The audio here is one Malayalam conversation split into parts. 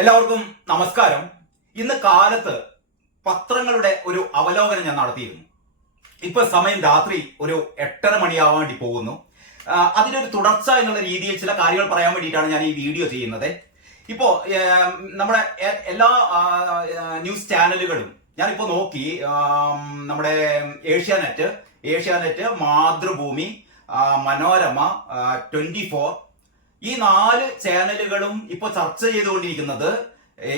എല്ലാവർക്കും നമസ്കാരം. ഇന്ന് കാലത്ത് പത്രങ്ങളുടെ ഒരു അവലോകനം ഞാൻ നടത്തിയിരുന്നു. ഇപ്പൊ സമയം രാത്രി ഒരു 8:30 മണിയാവാൻ വേണ്ടി പോകുന്നു. അതിനൊരു തുടർച്ച എന്നുള്ള രീതിയിൽ ചില കാര്യങ്ങൾ പറയാൻ വേണ്ടിയിട്ടാണ് ഞാൻ ഈ വീഡിയോ ചെയ്യുന്നത്. ഇപ്പോ നമ്മുടെ എല്ലാ ന്യൂസ് ചാനലുകളും ഞാനിപ്പോ നോക്കി. നമ്മുടെ ഏഷ്യാനെറ്റ്, മാതൃഭൂമി, മനോരമ, 24 ഈ 4 ചാനലുകളും ഇപ്പൊ ചർച്ച ചെയ്തുകൊണ്ടിരിക്കുന്നത്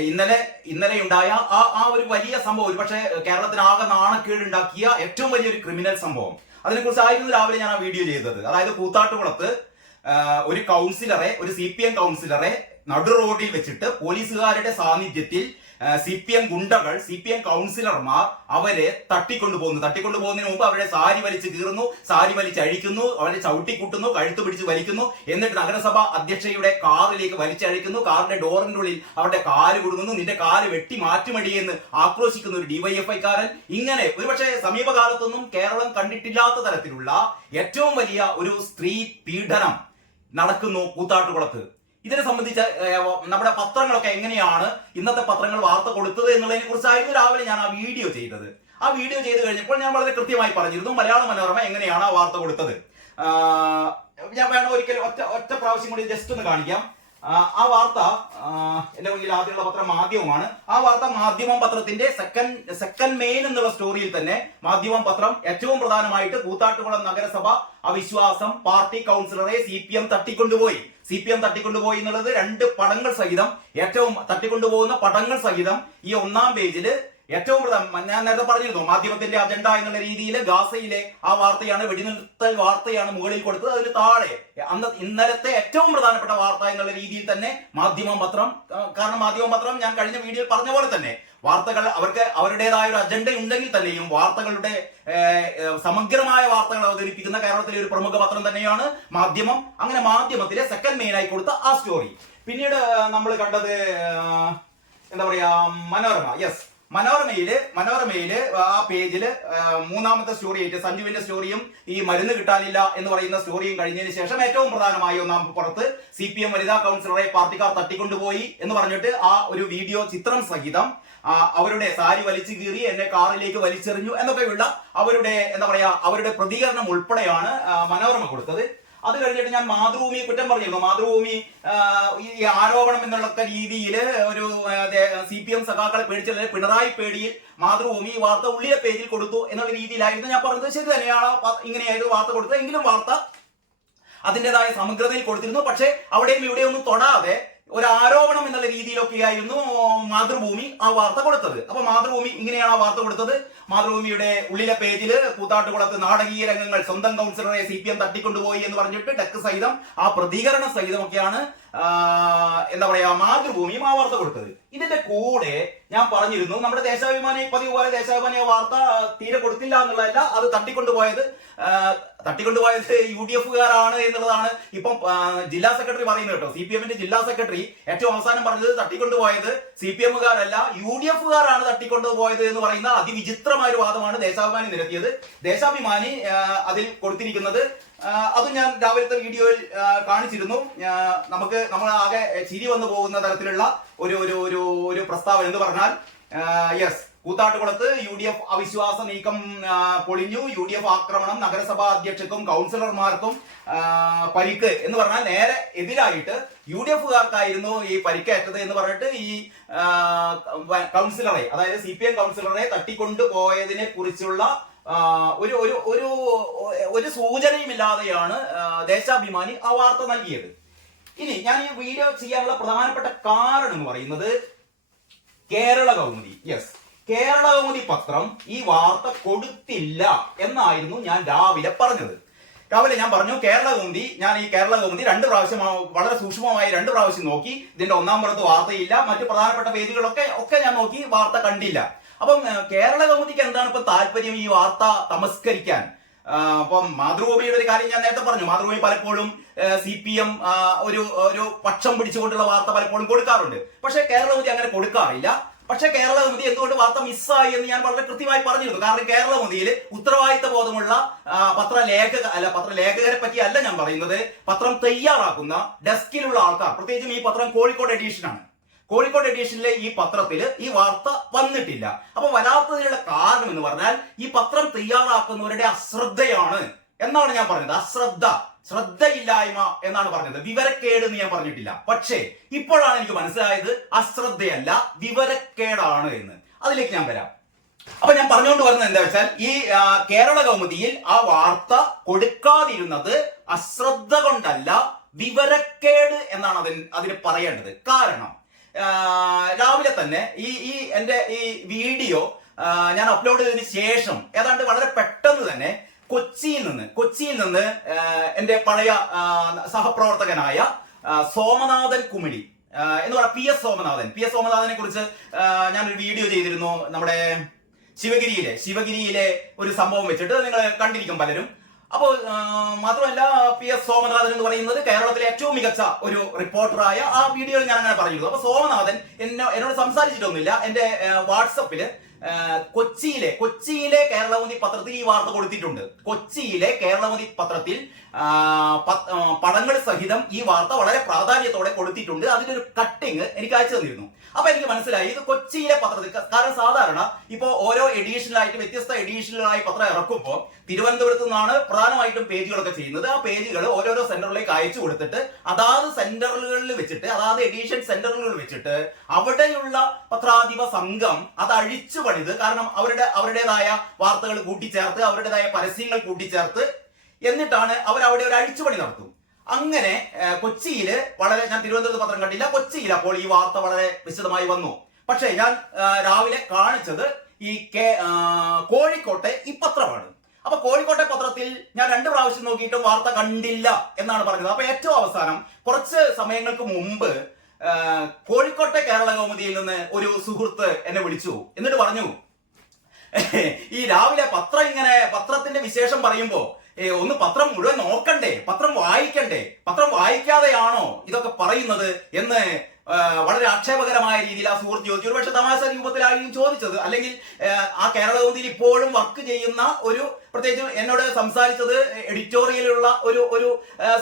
ഇന്നലെ ഉണ്ടായ ആ ഒരു വലിയ സംഭവം, ഒരു പക്ഷേ കേരളത്തിനാകെ നാണക്കേടുണ്ടാക്കിയ ഏറ്റവും വലിയൊരു ക്രിമിനൽ സംഭവം, അതിനെക്കുറിച്ചായിരുന്നു രാവിലെ ഞാൻ ആ വീഡിയോ ചെയ്തത്. അതായത് കൂത്താട്ടുകുളത്ത് ഒരു CPM കൗൺസിലറെ നടു റോഡിൽ വെച്ചിട്ട് പോലീസുകാരുടെ സാന്നിധ്യത്തിൽ CPM ഗുണ്ടകൾ, CPM കൗൺസിലർമാർ അവരെ തട്ടിക്കൊണ്ടുപോകുന്നതിന് മുമ്പ് അവരുടെ സാരി വലിച്ച് കീറുന്നു, സാരി വലിച്ചഴിക്കുന്നു, അവരെ ചവിട്ടിക്കൂട്ടുന്നു, കഴുത്ത് പിടിച്ച് വലിക്കുന്നു. എന്നിട്ട് നഗരസഭ അധ്യക്ഷയുടെ കാറിലേക്ക് വലിച്ചഴിക്കുന്നു. കാറിന്റെ ഡോറിന്റെ ഉള്ളിൽ അവരുടെ കാല് കുടുങ്ങുന്നു. നിന്റെ കാല് വെട്ടി മാറ്റുമടിയെന്ന് ആക്രോശിക്കുന്ന ഒരു DYFI-കാരൻ. ഇങ്ങനെ ഒരുപക്ഷെ സമീപകാലത്തൊന്നും കേരളം കണ്ടിട്ടില്ലാത്ത തരത്തിലുള്ള ഏറ്റവും വലിയ ഒരു സ്ത്രീ പീഡനം നടക്കുന്നു കൂത്താട്ടുകുളത്ത്. ഇതിനെ സംബന്ധിച്ച് നമ്മുടെ പത്രങ്ങളൊക്കെ എങ്ങനെയാണ് ഇന്നത്തെ പത്രങ്ങൾ വാർത്ത കൊടുത്തത് എന്നുള്ളതിനെ കുറിച്ചായിരുന്നു രാവിലെ ഞാൻ ആ വീഡിയോ ചെയ്തത്. ആ വീഡിയോ ചെയ്ത് കഴിഞ്ഞപ്പോൾ ഞാൻ വളരെ കൃത്യമായി പറഞ്ഞിരുന്നു മലയാള മനോരമ എങ്ങനെയാണ് ആ വാർത്ത കൊടുത്തത്. ഞാൻ വേണം ഒരിക്കലും ഒറ്റ പ്രാവശ്യം കൂടി ജസ്റ്റ് ഒന്ന് കാണിക്കാം. ആ വാർത്ത എന്റെ മുന്നിൽ ആദ്യമുള്ള പത്രം മാധ്യമമാണ്. ആ വാർത്ത മാധ്യമം പത്രത്തിന്റെ സെക്കൻഡ് മെയിൻ എന്നുള്ള സ്റ്റോറിയിൽ തന്നെ മാധ്യമം പത്രം ഏറ്റവും പ്രധാനമായിട്ട് കൂത്താട്ടുകുളം നഗരസഭ അവിശ്വാസം, പാർട്ടി കൗൺസിലറെ CPM തട്ടിക്കൊണ്ടുപോയി എന്നുള്ളത് 2 പടങ്ങൾ സഹിതം, ഏറ്റവും തട്ടിക്കൊണ്ടുപോകുന്ന പടങ്ങൾ സഹിതം ഈ 1-ാം പേജില് ഏറ്റവും പ്രധാനം, ഞാൻ നേരത്തെ പറഞ്ഞിരുന്നു മാധ്യമത്തിന്റെ അജണ്ട എന്നുള്ള രീതിയിൽ ഗാസയിലെ ആ വാർത്തയാണ്, വെടിനിർത്തൽ വാർത്തയാണ് മുകളിൽ കൊടുത്തത്. അതിന് താഴെ ഇന്നലത്തെ ഏറ്റവും പ്രധാനപ്പെട്ട വാർത്ത എന്നുള്ള രീതിയിൽ തന്നെ മാധ്യമം പത്രം. കാരണം മാധ്യമം പത്രം ഞാൻ കഴിഞ്ഞ വീഡിയോയിൽ പറഞ്ഞ പോലെ തന്നെ വാർത്തകൾ അവർക്ക് അവരുടേതായ ഒരു അജണ്ട ഉണ്ടെങ്കിൽ തന്നെയും വാർത്തകളുടെ സമഗ്രമായ വാർത്തകൾ അവതരിപ്പിക്കുന്ന കേരളത്തിലെ ഒരു പ്രമുഖ പത്രം തന്നെയാണ് മാധ്യമം. അങ്ങനെ മാധ്യമത്തിലെ സെക്കൻഡ് മെയിൻ ആയി കൊടുത്ത ആ സ്റ്റോറി. പിന്നീട് നമ്മൾ കണ്ടത് എന്താ പറയാ, മനോരമ. യെസ്, മനോരമയില് ആ പേജില് 3-ാമത്തെ സ്റ്റോറി ആയിട്ട് സഞ്ജുവിന്റെ സ്റ്റോറിയും ഈ മരുന്ന് കിട്ടാനില്ല എന്ന് പറയുന്ന സ്റ്റോറിയും കഴിഞ്ഞതിന് ശേഷം ഏറ്റവും പ്രധാനമായി 1-ാം പുറത്ത് CPM വനിതാ കൗൺസിലറെ പാർട്ടിക്കാർ തട്ടിക്കൊണ്ടുപോയി എന്ന് പറഞ്ഞിട്ട് ആ ഒരു വീഡിയോ ചിത്രം സഹിതം അവരുടെ സാരി വലിച്ചു കീറി, എന്നെ കാറിലേക്ക് വലിച്ചെറിഞ്ഞു എന്നൊക്കെയുള്ള അവരുടെ പ്രതികരണം ഉൾപ്പെടെയാണ് മനോരമ കൊടുത്തത്. അത് കഴിഞ്ഞിട്ട് ഞാൻ മാതൃഭൂമിയെ കുറ്റം പറഞ്ഞിരുന്നു. മാതൃഭൂമി ഈ ആരോപണം എന്നുള്ള രീതിയിൽ ഒരു CPM സഖാക്കളെ പേടിച്ചത് പിണറായി പേടിയിൽ മാതൃഭൂമി ഈ വാർത്ത ഉള്ളിലെ പേജിൽ കൊടുത്തു എന്നുള്ള രീതിയിലായിരുന്നു ഞാൻ പറഞ്ഞത്. ശരി തന്നെയാണ്, ഇങ്ങനെയായിരുന്നു വാർത്ത കൊടുത്തത്. എങ്കിലും വാർത്ത അതിൻ്റെതായ സമഗ്രതയിൽ കൊടുത്തിരുന്നു. പക്ഷെ അവിടെയും ഇവിടെയൊന്നും തൊടാതെ ഒരു ആരോപണം എന്നുള്ള രീതിയിലൊക്കെ ആയിരുന്നു മാതൃഭൂമി ആ വാർത്ത കൊടുത്തത്. അപ്പൊ മാതൃഭൂമി ഇങ്ങനെയാണ് ആ വാർത്ത കൊടുത്തത്. മാതൃഭൂമിയുടെ ഉള്ളിലെ പേജില് കൂത്താട്ടുകുളത്ത് നാടകീയ രംഗങ്ങൾ, സ്വന്തം കൗൺസിലറെ CPM തട്ടിക്കൊണ്ടുപോയി എന്ന് പറഞ്ഞിട്ട് ടെക്ക് സഹിതം ആ പ്രതികരണ സഹിതമൊക്കെയാണ് മാതൃഭൂമിയും ആ വാർത്ത കൊടുത്തത്. ഇതിന്റെ കൂടെ ഞാൻ പറഞ്ഞിരുന്നു നമ്മുടെ ദേശാഭിമാനി പതിവ് പോലെ ദേശാഭിമാനി വാർത്ത തീരെ കൊടുത്തില്ല എന്നുള്ളതല്ല, അത് തട്ടിക്കൊണ്ടുപോയത് UDF-കാരാണ് എന്നുള്ളതാണ് ഇപ്പം ജില്ലാ സെക്രട്ടറി പറയുന്നത് കേട്ടോ. CPM-ന്റെ ജില്ലാ സെക്രട്ടറി ഏറ്റവും അവസാനം പറഞ്ഞത് തട്ടിക്കൊണ്ടുപോയത് CPM-കാരല്ല UDF-കാരാണ് തട്ടിക്കൊണ്ടുപോയത് എന്ന് പറയുന്ന അതിവിചിത്രമായ ഒരു വാദമാണ് ദേശാഭിമാനി നിരത്തിയത്. ദേശാഭിമാനി അതിൽ കൊടുത്തിരിക്കുന്നത് അതും ഞാൻ രാവിലത്തെ വീഡിയോയിൽ കാണിച്ചിരുന്നു. നമ്മൾ ആകെ ചിരി വന്നു പോകുന്ന തരത്തിലുള്ള ഒരു പ്രസ്താവന എന്ന് പറഞ്ഞാൽ, യെസ്, കൂത്താട്ടുകുളത്ത് UDF അവിശ്വാസ നീക്കം പൊളിഞ്ഞു, UDF ആക്രമണം നഗരസഭാ അധ്യക്ഷക്കും കൗൺസിലർമാർക്കും പരിക്ക് എന്ന് പറഞ്ഞാൽ നേരെ എതിരായിട്ട് UDF-കാർക്കായിരുന്നു ഈ പരിക്കേറ്റത് എന്ന് പറഞ്ഞിട്ട് ഈ കൗൺസിലറെ, അതായത് CPM കൗൺസിലറെ തട്ടിക്കൊണ്ടുപോയതിനെ കുറിച്ചുള്ള ഒരു സൂചനയുമില്ലാതെയാണ് ദേശാഭിമാനി ആ വാർത്ത നൽകിയത്. ഇനി ഞാൻ ഈ വീഡിയോ ചെയ്യാനുള്ള പ്രധാനപ്പെട്ട കാരണം എന്ന് പറയുന്നത് കേരള കൗമുദി. യെസ്, കേരള കൗമുദി പത്രം ഈ വാർത്ത കൊടുത്തില്ല എന്നായിരുന്നു ഞാൻ രാവിലെ പറഞ്ഞത്. രാവിലെ ഞാൻ പറഞ്ഞു ഞാൻ ഈ കേരള കൗമുദി 2 പ്രാവശ്യം വളരെ സൂക്ഷ്മമായി 2 പ്രാവശ്യം നോക്കി. ഇതിന്റെ 1-ാം പുറത്ത് വാർത്തയില്ല, മറ്റു പ്രധാനപ്പെട്ട പേജുകളൊക്കെ ഞാൻ നോക്കി, വാർത്ത കണ്ടില്ല. അപ്പം കേരള കൗമുദിക്ക് എന്താണ് ഇപ്പൊ താല്പര്യം ഈ വാർത്ത തമസ്കരിക്കാൻ? അപ്പം മാതൃഭൂമിയുടെ ഒരു കാര്യം ഞാൻ നേരത്തെ പറഞ്ഞു. മാതൃഭൂമി പലപ്പോഴും CPM ഒരു പക്ഷം പിടിച്ചുകൊണ്ടുള്ള വാർത്ത പലപ്പോഴും കൊടുക്കാറുണ്ട്. പക്ഷെ കേരള കൗമുദി അങ്ങനെ കൊടുക്കാറില്ല. പക്ഷെ കേരള കൗമുദി എന്തുകൊണ്ട് വാർത്ത മിസ്സായി എന്ന് ഞാൻ വളരെ കൃത്യമായി പറഞ്ഞിരുന്നു. കാരണം കേരള കൗമുദിയിൽ ഉത്തരവാദിത്ത ബോധമുള്ള പത്രലേഖകരെ പറ്റി അല്ല ഞാൻ പറയുന്നത്. പത്രം തയ്യാറാക്കുന്ന ഡെസ്കിലുള്ള ആൾക്കാർ, പ്രത്യേകിച്ചും ഈ പത്രം കോഴിക്കോട് എഡീഷനാണ്. കോഴിക്കോട് എഡിഷനിലെ ഈ പത്രത്തിൽ ഈ വാർത്ത വന്നിട്ടില്ല. അപ്പൊ വരാത്തതിനുള്ള കാരണം എന്ന് പറഞ്ഞാൽ ഈ പത്രം തയ്യാറാക്കുന്നവരുടെ അശ്രദ്ധയാണ് എന്നാണ് ഞാൻ പറഞ്ഞത്. ശ്രദ്ധയില്ലായ്മ എന്നാണ് പറഞ്ഞത്, വിവരക്കേട് എന്ന് ഞാൻ പറഞ്ഞിട്ടില്ല. പക്ഷേ ഇപ്പോഴാണ് എനിക്ക് മനസ്സിലായത് അശ്രദ്ധയല്ല, വിവരക്കേടാണ് എന്ന്. അതിലേക്ക് ഞാൻ വരാം. അപ്പൊ ഞാൻ പറഞ്ഞുകൊണ്ട് വരുന്നത് എന്താ വെച്ചാൽ, ഈ കേരള കൗമുദിയിൽ ആ വാർത്ത കൊടുക്കാതിരുന്നത് അശ്രദ്ധ കൊണ്ടല്ല, വിവരക്കേട് എന്നാണ് അതിന് പറയേണ്ടത്. കാരണം രാവിലെ തന്നെ ഈ എന്റെ ഈ വീഡിയോ ഞാൻ അപ്ലോഡ് ചെയ്തതിന് ശേഷം ഏതാണ്ട് വളരെ പെട്ടെന്ന് തന്നെ കൊച്ചിയിൽ നിന്ന് എന്റെ പഴയ സഹപ്രവർത്തകനായ സോമനാഥൻ കുമിളി എന്ന് പറയുന്ന പി എസ് സോമനാഥനെ കുറിച്ച് ഞാനൊരു വീഡിയോ ചെയ്തിരുന്നു. നമ്മുടെ ശിവഗിരിയിലെ ഒരു സംഭവം വെച്ചിട്ട് നിങ്ങൾ കണ്ടിരിക്കും പലരും. അപ്പോൾ മാത്രമല്ല, പി എസ് സോമനാഥൻ എന്ന് പറയുന്നത് കേരളത്തിലെ ഏറ്റവും മികച്ച ഒരു റിപ്പോർട്ടറായ ആ വീഡിയോയിൽ ഞാൻ അങ്ങനെ പറഞ്ഞിരുന്നു. അപ്പൊ സോമനാഥൻ എന്നോട് സംസാരിച്ചിട്ടൊന്നുമില്ല. എന്റെ വാട്സപ്പില് കൊച്ചിയിലെ കേരളകൗമുദി പത്രത്തിൽ ഈ വാർത്ത കൊടുത്തിട്ടുണ്ട്. കൊച്ചിയിലെ കേരളകൗമുദി പത്രത്തിൽ പടങ്ങൾ സഹിതം ഈ വാർത്ത വളരെ പ്രാധാന്യത്തോടെ കൊടുത്തിട്ടുണ്ട്. അതിന്റെ ഒരു കട്ടിങ് എനിക്ക് അയച്ചു തന്നിരുന്നു. അപ്പൊ എനിക്ക് മനസ്സിലായി ഇത് കൊച്ചിയിലെ പത്രത്തിൽ. കാരണം സാധാരണ ഇപ്പോ ഓരോ എഡീഷനിലായിട്ട് വ്യത്യസ്ത എഡീഷനിലായി പത്രം ഇറക്കുമ്പോൾ തിരുവനന്തപുരത്ത് നിന്നാണ് പ്രധാനമായിട്ടും പേജുകളൊക്കെ ചെയ്യുന്നത്. ആ പേജുകൾ ഓരോരോ സെന്ററിലേക്ക് അയച്ചു കൊടുത്തിട്ട് അതാത് സെന്ററുകളിൽ വെച്ചിട്ട്, അതാത് എഡീഷൻ സെന്ററുകളിൽ വെച്ചിട്ട് അവിടെയുള്ള പത്രാധിപ സംഘം അത് അഴിച്ചു പണിത്, കാരണം അവരുടേതായ വാർത്തകൾ കൂട്ടിച്ചേർത്ത്, അവരുടേതായ പരസ്യങ്ങൾ കൂട്ടിച്ചേർത്ത്, എന്നിട്ടാണ് അവിടെ ഒരു അഴിച്ചുപണി നടത്തും. അങ്ങനെ കൊച്ചിയിൽ ഞാൻ തിരുവനന്തപുരത്ത് പത്രം കണ്ടില്ല, കൊച്ചിയിൽ അപ്പോൾ ഈ വാർത്ത വളരെ വിശദമായി വന്നു. പക്ഷേ ഞാൻ രാവിലെ കാണിച്ചത് ഈ കോഴിക്കോട്ടെ ഈ പത്രമാണ്. അപ്പൊ കോഴിക്കോട്ടെ പത്രത്തിൽ ഞാൻ 2 പ്രാവശ്യം നോക്കിയിട്ടും വാർത്ത കണ്ടില്ല എന്നാണ് പറഞ്ഞത്. അപ്പൊ ഏറ്റവും അവസാനം കുറച്ച് സമയങ്ങൾക്ക് മുമ്പ് കോഴിക്കോട്ടെ കേരള കൗമുദിയിൽ നിന്ന് ഒരു സുഹൃത്ത് എന്നെ വിളിച്ചു. എന്നിട്ട് പറഞ്ഞു, ഈ രാവിലെ പത്രത്തിന്റെ വിശേഷം പറയുമ്പോ ഒന്ന് പത്രം മുഴുവൻ നോക്കണ്ടേ, പത്രം വായിക്കണ്ടേ, പത്രം വായിക്കാതെയാണോ ഇതൊക്കെ പറയുന്നത് എന്ന് വളരെ ആക്ഷേപകരമായ രീതിയിൽ ആ സുഹൃത്ത് ചോദിച്ചു. ഒരു പക്ഷെ തമാശ രൂപത്തിലായിരിക്കും ചോദിച്ചത്, അല്ലെങ്കിൽ ആ കേരള കൗമുദിയിൽ ഇപ്പോഴും വർക്ക് ചെയ്യുന്ന ഒരു, പ്രത്യേകിച്ച് എന്നോട് സംസാരിച്ചത് എഡിറ്റോറിയലുള്ള ഒരു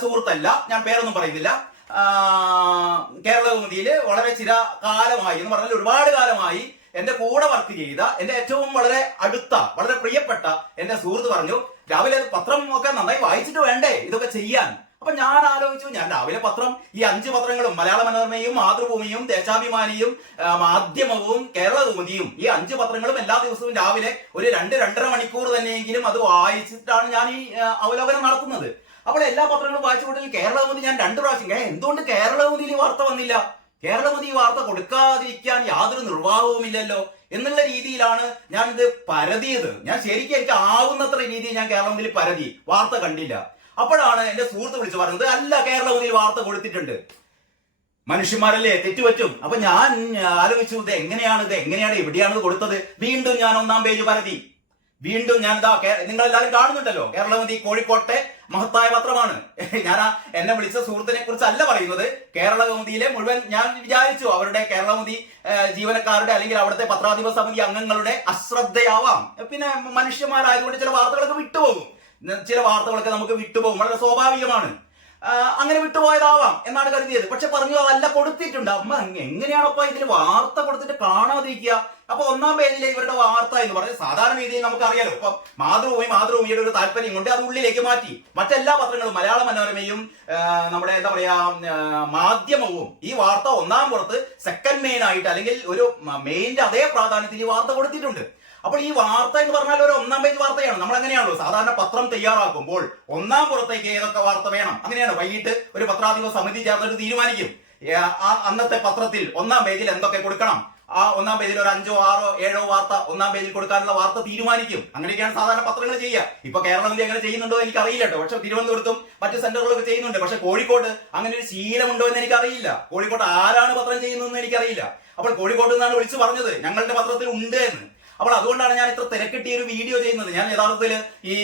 സുഹൃത്തല്ല, ഞാൻ പേരൊന്നും പറയുന്നില്ല. കേരള കൗമുദിയിൽ വളരെ കാലമായി എന്ന് പറഞ്ഞാൽ ഒരുപാട് കാലമായി എന്റെ കൂടെ വർക്ക് ചെയ്ത, എന്റെ ഏറ്റവും വളരെ അടുത്ത, വളരെ പ്രിയപ്പെട്ട എന്റെ സുഹൃത്ത് പറഞ്ഞു, രാവിലെ പത്രം ഒക്കെ നന്നായി വായിച്ചിട്ട് വേണ്ടേ ഇതൊക്കെ ചെയ്യാൻ. അപ്പൊ ഞാൻ ആലോചിച്ചു, ഞാൻ രാവിലെ പത്രം ഈ 5 പത്രങ്ങളും, മലയാള മനോരമയും, മാതൃഭൂമിയും, ദേശാഭിമാനിയും, മാധ്യമവും, കേരള കൗമുദിയും, ഈ 5 പത്രങ്ങളും എല്ലാ ദിവസവും രാവിലെ ഒരു 2-2.5 മണിക്കൂർ തന്നെയെങ്കിലും അത് വായിച്ചിട്ടാണ് ഞാൻ ഈ അവലോകനം നടത്തുന്നത്. അപ്പോൾ എല്ലാ പത്രങ്ങളും വായിച്ചു കൂട്ടത്തിൽ കേരള കൗമുദി ഞാൻ 2 പ്രാവശ്യം, എന്തുകൊണ്ട് കേരള കൗമുദിയിൽ ഈ വാർത്ത വന്നില്ല, കേരള കൗമുദി ഈ വാർത്ത കൊടുക്കാതിരിക്കാൻ യാതൊരു നിർവാഹവുമില്ലല്ലോ എന്നുള്ള രീതിയിലാണ് ഞാൻ ഇത് പരതിയത്. ഞാൻ ശരിക്കും എനിക്ക് ആവുന്നത്ര രീതിയിൽ ഞാൻ കേരള കൗമുദിയിൽ പരതി, വാർത്ത കണ്ടില്ല. അപ്പോഴാണ് എന്റെ സുഹൃത്ത് വിളിച്ചു പറഞ്ഞത്, അല്ല കേരള കൗമുദിയിൽ വാർത്ത കൊടുത്തിട്ടുണ്ട്. മനുഷ്യന്മാരല്ലേ, തെറ്റുപറ്റും. അപ്പൊ ഞാൻ ആലോചിച്ചു, എങ്ങനെയാണ് എവിടെയാണ് കൊടുത്തത്. വീണ്ടും ഞാൻ 1-ാം പേജ് പരതി. വീണ്ടും ഞാൻ നിങ്ങളെല്ലാവരും കാണുന്നുണ്ടല്ലോ, കേരള കൗമുദി കോഴിക്കോട്ടെ മഹത്തായ പത്രമാണ്. ഞാൻ എന്നെ വിളിച്ച സുഹൃത്തിനെ കുറിച്ച് അല്ല പറയുന്നത്, കേരള കൗമുദിയിലെ മുഴുവൻ. ഞാൻ വിചാരിച്ചു അവരുടെ കേരള കൗമുദി ജീവനക്കാരുടെ അല്ലെങ്കിൽ അവിടുത്തെ പത്രാധിപ സമിതി അംഗങ്ങളുടെ അശ്രദ്ധയാവാം. പിന്നെ മനുഷ്യന്മാരായതുകൊണ്ട് ചില വാർത്തകളൊക്കെ വിട്ടുപോകും, നമുക്ക് വിട്ടുപോകും, വളരെ സ്വാഭാവികമാണ്. അങ്ങനെ വിട്ടുപോയതാവാം എന്നാണ് കരുതിയത്. പക്ഷെ പറഞ്ഞു അതല്ല, കൊടുത്തിട്ടുണ്ട്. അമ്മ എങ്ങനെയാണപ്പോ ഇതിൽ വാർത്ത കൊടുത്തിട്ട് കാണാതിരിക്കുക. അപ്പൊ 1-ാം പേജിലെ ഇവരുടെ വാർത്ത എന്ന് പറഞ്ഞാൽ സാധാരണ രീതിയിൽ നമുക്കറിയാലോ, ഇപ്പൊ മാതൃഭൂമിയുടെ ഒരു താല്പര്യം കൊണ്ട് അത് ഉള്ളിലേക്ക് മാറ്റി. മറ്റെല്ലാ പത്രങ്ങളും, മലയാള മനോരമയും, നമ്മുടെ എന്താ പറയാ മാധ്യമവും ഈ വാർത്ത 1-ാം പുറത്ത് സെക്കൻഡ് മെയിൻ ആയിട്ട്, അല്ലെങ്കിൽ ഒരു മെയിന്റെ അതേ പ്രാധാന്യത്തിൽ ഈ വാർത്ത കൊടുത്തിട്ടുണ്ട്. അപ്പോൾ ഈ വാർത്ത എന്ന് പറഞ്ഞാൽ ഒരു 1-ാം പേജ് വാർത്തയാണ്. നമ്മൾ അങ്ങനെയാണല്ലോ സാധാരണ പത്രം തയ്യാറാക്കുമ്പോൾ 1-ാം പുറത്തേക്ക് ഏതൊക്കെ വാർത്ത വേണം, അങ്ങനെയാണ്. വൈകിട്ട് ഒരു പത്രാധിപ സമിതി ചേർന്നിട്ട് തീരുമാനിക്കും അന്നത്തെ പത്രത്തിൽ 1-ാം പേജിൽ എന്തൊക്കെ കൊടുക്കണം. ആ 1-ാം പേജിൽ ഒരു 5, 6, 7 വാർത്ത 1-ാം പേജിൽ കൊടുക്കാനുള്ള വാർത്ത തീരുമാനിക്കും. അങ്ങനെയൊക്കെയാണ് സാധാരണ പത്രങ്ങൾ ചെയ്യുക. ഇപ്പൊ കേരള കൗമുദി അങ്ങനെ ചെയ്യുന്നുണ്ടോ എനിക്ക് അറിയില്ല കേട്ടോ. പക്ഷെ തിരുവനന്തപുരത്തും മറ്റു സെന്ററുകളൊക്കെ ചെയ്യുന്നുണ്ട്. പക്ഷെ കോഴിക്കോട് അങ്ങനെ ഒരു ശീലമുണ്ടോ എന്ന് എനിക്കറിയില്ല. കോഴിക്കോട്ട് ആരാണ് പത്രം ചെയ്യുന്നതെന്ന് എനിക്കറിയില്ല. അപ്പോൾ കോഴിക്കോട്ട് നിന്നാണ് വിളിച്ചു പറഞ്ഞത് ഞങ്ങളുടെ പത്രത്തിൽ ഉണ്ട് എന്ന്. അപ്പോൾ അതുകൊണ്ടാണ് ഞാൻ ഇത്ര തിരക്കിട്ടിയ ഒരു വീഡിയോ ചെയ്യുന്നത്. ഞാൻ യഥാർത്ഥത്തിൽ ഈ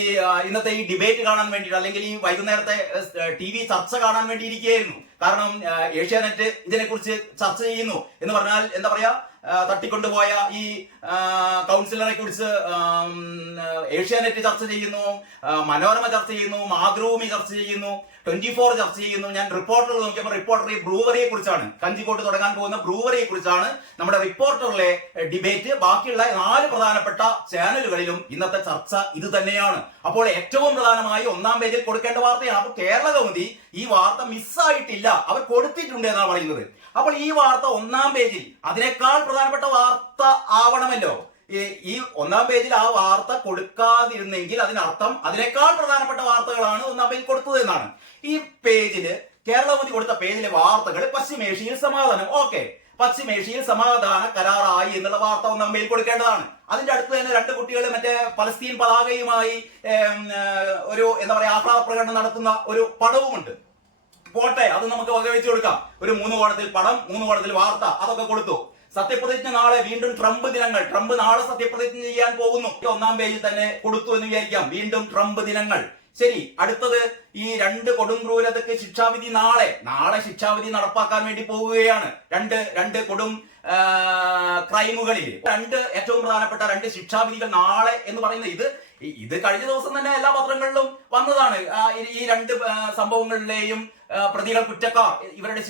ഇന്നത്തെ ഈ ഡിബേറ്റ് കാണാൻ വേണ്ടിയിട്ട്, അല്ലെങ്കിൽ ഈ വൈകുന്നേരത്തെ TV ചർച്ച കാണാൻ വേണ്ടി ഇരിക്കുകയായിരുന്നു. കാരണം ഏഷ്യാനെറ്റ് ഇതിനെക്കുറിച്ച് ചർച്ച ചെയ്യുന്നു എന്ന് പറഞ്ഞാൽ എന്താ പറയാ, തട്ടിക്കൊണ്ടുപോയ ഈ കൗൺസിലറെ കുറിച്ച് ഏഷ്യാനെറ്റ് ചർച്ച ചെയ്യുന്നു, മനോരമ ചർച്ച ചെയ്യുന്നു, മാതൃഭൂമി ചർച്ച ചെയ്യുന്നു, 24 ചർച്ച ചെയ്യുന്നു. ഞാൻ റിപ്പോർട്ടറിൽ നോക്കിയപ്പോൾ റിപ്പോർട്ടർ ഈ ബ്രൂവറിയെ കുറിച്ചാണ്, കഞ്ചിക്കോട്ട് തുടങ്ങാൻ പോകുന്ന ബ്രൂവറിയെ കുറിച്ചാണ് നമ്മുടെ റിപ്പോർട്ടറിലെ ഡിബേറ്റ്. ബാക്കിയുള്ള 4 പ്രധാനപ്പെട്ട ചാനലുകളിലും ഇന്നത്തെ ചർച്ച ഇത് തന്നെയാണ്. അപ്പോൾ ഏറ്റവും പ്രധാനമായി 1-ാം പേജിൽ കൊടുക്കേണ്ട വാർത്തയാണ്. അപ്പോൾ കേരള കൗമുദി ഈ വാർത്ത മിസ്സായിട്ടില്ല, അവർ കൊടുത്തിട്ടുണ്ട് എന്നാണ് പറയുന്നത്. അപ്പോൾ ഈ വാർത്ത 1-ാം പേജിൽ അതിനേക്കാൾ പ്രധാനപ്പെട്ട വാർത്ത ആവണമല്ലോ. ഈ 1-ാം പേജിൽ ആ വാർത്ത കൊടുക്കാതിരുന്നെങ്കിൽ അതിനർത്ഥം അതിനേക്കാൾ പ്രധാനപ്പെട്ട വാർത്തകളാണ് 1-ാം പേജിൽ കൊടുത്തത് എന്നാണ്. ഈ പേജില് കേരള കൗമുദി കൊടുത്ത പേജിലെ വാർത്തകൾ പശ്ചിമേഷ്യയിൽ സമാധാനം, ഓക്കെ, പശ്ചിമേഷ്യയിൽ സമാധാന കരാറായി എന്നുള്ള വാർത്ത 1-ാം പേജിൽ കൊടുക്കേണ്ടതാണ്. അതിന്റെ അടുത്ത് തന്നെ 2 കുട്ടികൾ മറ്റേ പലസ്തീൻ പതാകയുമായി ഒരു എന്താ പറയാ ആഹ്ലാദ പ്രകടനം നടത്തുന്ന ഒരു പടവുമുണ്ട്. പോട്ടെ, അത് നമുക്ക് വകവെച്ചു കൊടുക്കാം. ഒരു 3 കോണത്തിൽ പടം, 3 കോണത്തിൽ വാർത്ത, അതൊക്കെ കൊടുത്തു. സത്യപ്രതിജ്ഞ നാളെ, വീണ്ടും ട്രംപ് ദിനങ്ങൾ, ട്രംപ് നാളെ സത്യപ്രതിജ്ഞ ചെയ്യാൻ പോകുന്നു. 1-ാം പേജിൽ തന്നെ കൊടുത്തു എന്ന് വിചാരിക്കാം, വീണ്ടും ട്രംപ് ദിനങ്ങൾ. ശരി, അടുത്തത് ഈ 2 കൊടും ക്രൂരതയ്ക്ക് ശിക്ഷാവിധി നാളെ ശിക്ഷാവിധി നടപ്പാക്കാൻ വേണ്ടി പോവുകയാണ്. രണ്ട് കൊടും ക്രൈമുകളിൽ 2 ഏറ്റവും പ്രധാനപ്പെട്ട 2 ശിക്ഷാവിധികൾ നാളെ എന്ന് പറയുന്നത് ഇത് കഴിഞ്ഞ ദിവസം തന്നെ എല്ലാ പത്രങ്ങളിലും വന്നതാണ്. ഈ 2 സംഭവങ്ങളിലെയും പ്രതികൾ, കുറ്റക്കാർ, ഇവരുടെ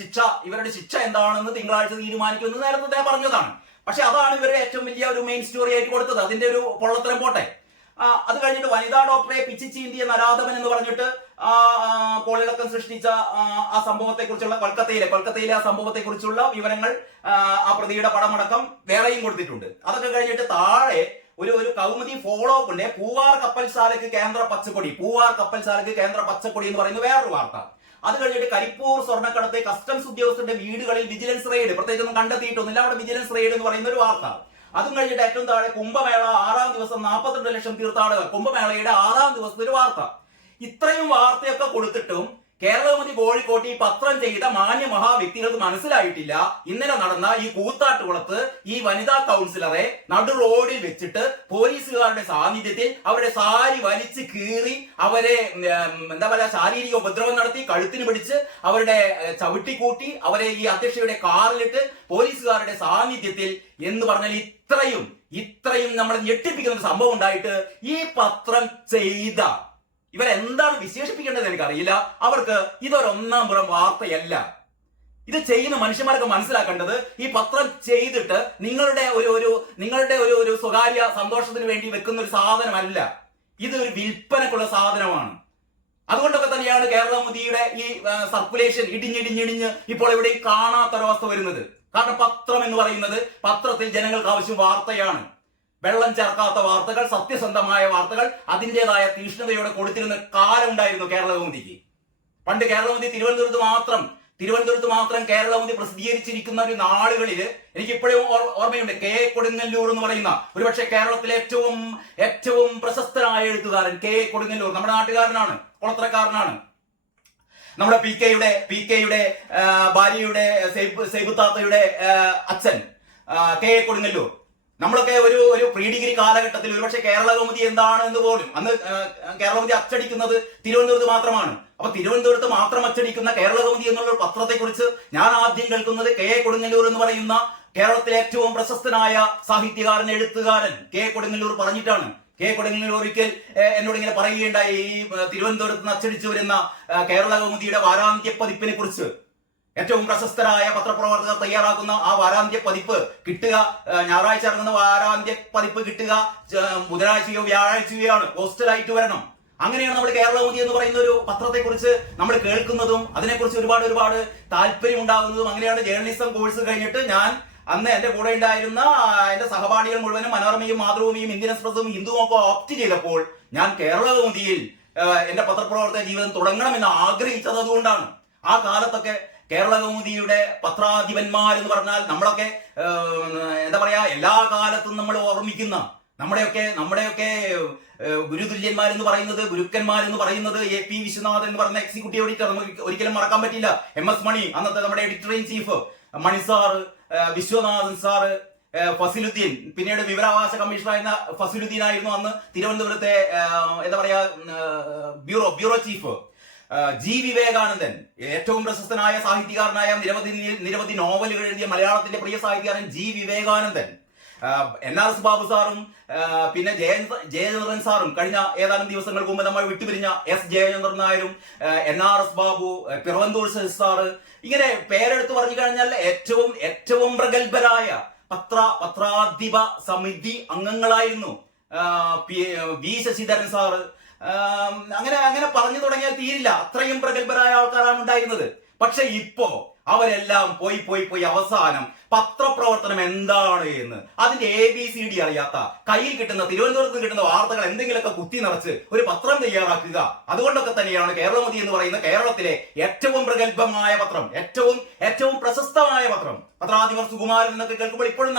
ശിക്ഷ എന്താണെന്ന് തിങ്കളാഴ്ച തീരുമാനിക്കുമെന്ന് നേരത്തെ പറഞ്ഞതാണ്. പക്ഷെ അതാണ് ഇവരുടെ ഏറ്റവും വലിയ ഒരു മെയിൻ സ്റ്റോറി ആയിട്ട് കൊടുത്തത്. അതിന്റെ ഒരു പൊള്ളത്തരം പോട്ടെ. അത് കഴിഞ്ഞിട്ട് വനിതാ ഡോക്ടറെ പിച്ചിച്ചീന്തി എന്ന നരാധമൻ എന്ന് പറഞ്ഞിട്ട് കോളിളക്കം സൃഷ്ടിച്ച ആ സംഭവത്തെ കുറിച്ചുള്ള കൊൽക്കത്തയിലെ ആ സംഭവത്തെ കുറിച്ചുള്ള വിവരങ്ങൾ, ആ പ്രതിയുടെ പടമടക്കം വേറെയും കൊടുത്തിട്ടുണ്ട്. അതൊക്കെ കഴിഞ്ഞിട്ട് താഴെ ഒരു കൗമുദി ഫോളോ അപ്പ് ഉണ്ട്. പൂവാർ കപ്പൽശാലയ്ക്ക് കേന്ദ്ര പച്ചക്കൊടി എന്ന് പറയുന്ന വേറൊരു വാർത്ത. അത് കഴിഞ്ഞിട്ട് കരിപ്പൂർ സ്വർണ്ണക്കടത്തെ കസ്റ്റംസ് ഉദ്യോഗസ്ഥരുടെ വീടുകളിൽ വിജിലൻസ് റെയ്ഡ്, പ്രത്യേകിച്ചൊന്നും കണ്ടെത്തിയിട്ടൊന്നുമില്ല, അവിടെ വിജിലൻസ് റെയ്ഡ് എന്ന് പറയുന്ന ഒരു വാർത്ത. അതും കഴിഞ്ഞിട്ട് ഏറ്റവും താഴെ കുംഭമേള 6-ാം ദിവസം 42 ലക്ഷം തീർത്ഥാടകർ, കുംഭമേളയുടെ 6-ാം ദിവസത്തെ ഒരു വാർത്ത. ഇത്രയും വാർത്തയൊക്കെ കൊടുത്തിട്ടും കേരള കൗമുദി കോഴിക്കോട്ട് ഈ പത്രം ചെയ്ത മാന്യ മഹാവ്യക്തികൾക്ക് മനസ്സിലായിട്ടില്ല ഇന്നലെ നടന്ന ഈ കൂത്താട്ടുകുളത്ത് ഈ വനിതാ കൗൺസിലറെ നടു റോഡിൽ വെച്ചിട്ട് പോലീസുകാരുടെ സാന്നിധ്യത്തിൽ അവരുടെ സാരി വലിച്ചു കീറി അവരെ എന്താ പറയുക ശാരീരിക ഉപദ്രവം നടത്തി, കഴുത്തിന് പിടിച്ച് അവരുടെ ചവിട്ടിക്കൂട്ടി അവരെ ഈ അധ്യക്ഷയുടെ കാറിലിട്ട് പോലീസുകാരുടെ സാന്നിധ്യത്തിൽ എന്ന് പറഞ്ഞാൽ ഇത്രയും നമ്മളെ ഞെട്ടിപ്പിക്കുന്ന ഒരു സംഭവം ഉണ്ടായിട്ട് ഈ പത്രം ചെയ്ത ഇവരെന്താണ് വിശേഷിപ്പിക്കേണ്ടത് എനിക്കറിയില്ല. അവർക്ക് ഇതൊരു 1-ാം പുറം വാർത്തയല്ല. ഇത് ചെയ്യുന്ന മനുഷ്യന്മാരൊക്കെ മനസ്സിലാക്കേണ്ടത് ഈ പത്രം ചെയ്തിട്ട് നിങ്ങളുടെ ഒരു സ്വകാര്യ സന്തോഷത്തിന് വേണ്ടി വെക്കുന്ന ഒരു സാധനമല്ല, ഇത് ഒരു വിൽപ്പനക്കുള്ള സാധനമാണ്. അതുകൊണ്ടൊക്കെ തന്നെയാണ് കേരള കൗമുദിയുടെ ഈ സർക്കുലേഷൻ ഇടിഞ്ഞിടിഞ്ഞിടിഞ്ഞ് ഇപ്പോൾ എവിടെയും കാണാത്തൊരവസ്ഥ വരുന്നത്. കാരണം പത്രം എന്ന് പറയുന്നത്, പത്രത്തിൽ ജനങ്ങൾക്ക് ആവശ്യം വാർത്തയാണ്. വെള്ളം ചേർക്കാത്ത വാർത്തകൾ, സത്യസന്ധമായ വാർത്തകൾ അതിൻ്റെതായ തീഷ്ണതയോടെ കൊടുത്തിരുന്ന കാലം ഉണ്ടായിരുന്നു കേരള കൗമുദിക്ക്. പണ്ട് കേരള കൗമുദി തിരുവനന്തപുരത്ത് മാത്രം കേരള കൗമുദി പ്രസിദ്ധീകരിച്ചിരിക്കുന്ന ഒരു നാളുകളിൽ എനിക്ക് ഇപ്പോഴും ഓർമ്മയുണ്ട്. കെ കൊടുങ്ങല്ലൂർ എന്ന് പറയുന്ന ഒരുപക്ഷെ കേരളത്തിലെ ഏറ്റവും പ്രശസ്തനായ എഴുത്തുകാരൻ കെ കൊടുങ്ങല്ലൂർ, നമ്മുടെ നാട്ടുകാരനാണ്, കുളത്തറക്കാരനാണ്. നമ്മുടെ പി കെയുടെ ഭാര്യയുടെ സൈബുത്താത്തയുടെ അച്ഛൻ കെ കൊടുങ്ങല്ലൂർ. നമ്മളൊക്കെ ഒരു പ്രീ ഡിഗ്രി കാലഘട്ടത്തിൽ ഒരുപക്ഷെ കേരള കൗമുദി എന്താണെന്ന് പോലും, അന്ന് കേരള കൗമുദി അച്ചടിക്കുന്നത് തിരുവനന്തപുരത്ത് മാത്രമാണ്. അപ്പൊ തിരുവനന്തപുരത്ത് മാത്രം അച്ചടിക്കുന്ന കേരള കൗമുദി എന്നുള്ള പത്രത്തെ കുറിച്ച് ഞാൻ ആദ്യം കേൾക്കുന്നത് കെ കൊടുങ്ങല്ലൂർ എന്ന് പറയുന്ന കേരളത്തിലെ ഏറ്റവും പ്രശസ്തനായ സാഹിത്യകാരൻ, എഴുത്തുകാരൻ കെ കൊടുങ്ങല്ലൂർ പറഞ്ഞിട്ടാണ്. കെ കൊടുങ്ങല്ലൂർ ഒരിക്കൽ എന്നോട് ഇങ്ങനെ പറയുകയുണ്ടായി, ഈ തിരുവനന്തപുരത്ത് നിന്ന് അച്ചടിച്ചു വരുന്ന കേരള കൗമുദിയുടെ വാരാന്ത്യ പതിപ്പിനെ കുറിച്ച്. ഏറ്റവും പ്രശസ്തരായ പത്രപ്രവർത്തകർ തയ്യാറാക്കുന്ന ആ വാരാന്ത്യ പതിപ്പ് കിട്ടുക, ഞായറാഴ്ച ഇറങ്ങുന്ന വാരാന്ത്യ പതിപ്പ് കിട്ടുക ബുധനാഴ്ചയോ വ്യാഴാഴ്ചയോ ആണ്, പോസ്റ്റലായിട്ട് വരണം. അങ്ങനെയാണ് നമ്മൾ കേരള കൗമുദി എന്ന് പറയുന്ന ഒരു പത്രത്തെ കുറിച്ച് നമ്മൾ കേൾക്കുന്നതും അതിനെക്കുറിച്ച് ഒരുപാട് താല്പര്യം ഉണ്ടാകുന്നതും. അങ്ങനെയാണ് ജേർണലിസം കോഴ്സ് കഴിഞ്ഞിട്ട് ഞാൻ അന്ന് എന്റെ കൂടെ ഉണ്ടായിരുന്ന എന്റെ സഹപാഠികൾ മുഴുവനും മനോരമയും മാതൃഭൂമിയും ഇന്ത്യൻ എക്സ്പ്രസും ഹിന്ദുവും ഒക്കെ ഓപ്റ്റ് ചെയ്തപ്പോൾ ഞാൻ കേരള കൗമുദിയിൽ എന്റെ പത്രപ്രവർത്തക ജീവിതം തുടങ്ങണമെന്ന് ആഗ്രഹിച്ചത് അതുകൊണ്ടാണ്. ആ കാലത്തൊക്കെ കേരള കൗമുദിയുടെ പത്രാധിപന്മാർ എന്ന് പറഞ്ഞാൽ നമ്മളൊക്കെ എന്താ പറയാ എല്ലാ കാലത്തും നമ്മൾ ഓർമ്മിക്കുന്ന നമ്മുടെയൊക്കെ ഗുരുതുല്യന്മാരെന്ന് പറയുന്നത്, ഗുരുക്കന്മാരെന്ന് പറയുന്നത് AP വിശ്വനാഥൻ എന്ന് പറയുന്ന എക്സിക്യൂട്ടീവ് എഡിറ്റർ, നമുക്ക് ഒരിക്കലും മറക്കാൻ പറ്റില്ല. MS മണി, അന്നത്തെ നമ്മുടെ editor in chief Mani sir, Viswanathan sir, Fasiluddin, പിന്നീട് വിവരാവകാശ കമ്മീഷണറായിരുന്ന ഫസിലുദ്ദീൻ ആയിരുന്നു അന്ന് തിരുവനന്തപുരത്തെ എന്താ പറയാ ബ്യൂറോ ചീഫ്. ജി വിവേകാനന്ദൻ, ഏറ്റവും പ്രശസ്തനായ സാഹിത്യകാരനായ നിരവധി നോവലുകൾ എഴുതിയ മലയാളത്തിന്റെ പ്രിയ സാഹിത്യകാരൻ ജി വിവേകാനന്ദൻ, NRS ബാബു സാറും പിന്നെ ജയചന്ദ്രൻ സാറും, കഴിഞ്ഞ ഏതാനും ദിവസങ്ങൾക്ക് മുമ്പ് നമ്മൾ വിട്ടുപിരിഞ്ഞ S ജയചന്ദ്രൻ നായരും NRS ബാബു, പിറവന്തൂർ സാറ്, ഇങ്ങനെ പേരെടുത്ത് പറഞ്ഞു കഴിഞ്ഞാൽ ഏറ്റവും പ്രഗത്ഭരായ പത്രാധിപ സമിതി അംഗങ്ങളായിരുന്നു വി ശശിധരൻ സാറ്. അങ്ങനെ പറഞ്ഞു തുടങ്ങിയാൽ തീരില്ല, അത്രയും പ്രഗത്ഭരായ ആൾക്കാരാണ് ഉണ്ടായിരുന്നത്. പക്ഷെ ഇപ്പോ അവരെല്ലാം പോയി അവസാനം പത്രപ്രവർത്തനം എന്താണ് എന്ന് അതിന്റെ ABCD അറിയാത്ത, കയ്യിൽ കിട്ടുന്ന തിരുവനന്തപുരത്ത് കിട്ടുന്ന വാർത്തകൾ എന്തെങ്കിലുമൊക്കെ കുത്തി നിറച്ച് ഒരു പത്രം തയ്യാറാക്കുക. അതുകൊണ്ടൊക്കെ തന്നെയാണ് കേരളമതി എന്ന് പറയുന്ന കേരളത്തിലെ ഏറ്റവും പ്രഗത്ഭമായ പത്രം, ഏറ്റവും പ്രശസ്തമായ പത്രം, പത്രാധിപർ സുകുമാരൻ എന്നൊക്കെ കേൾക്കുമ്പോൾ ഇപ്പോഴും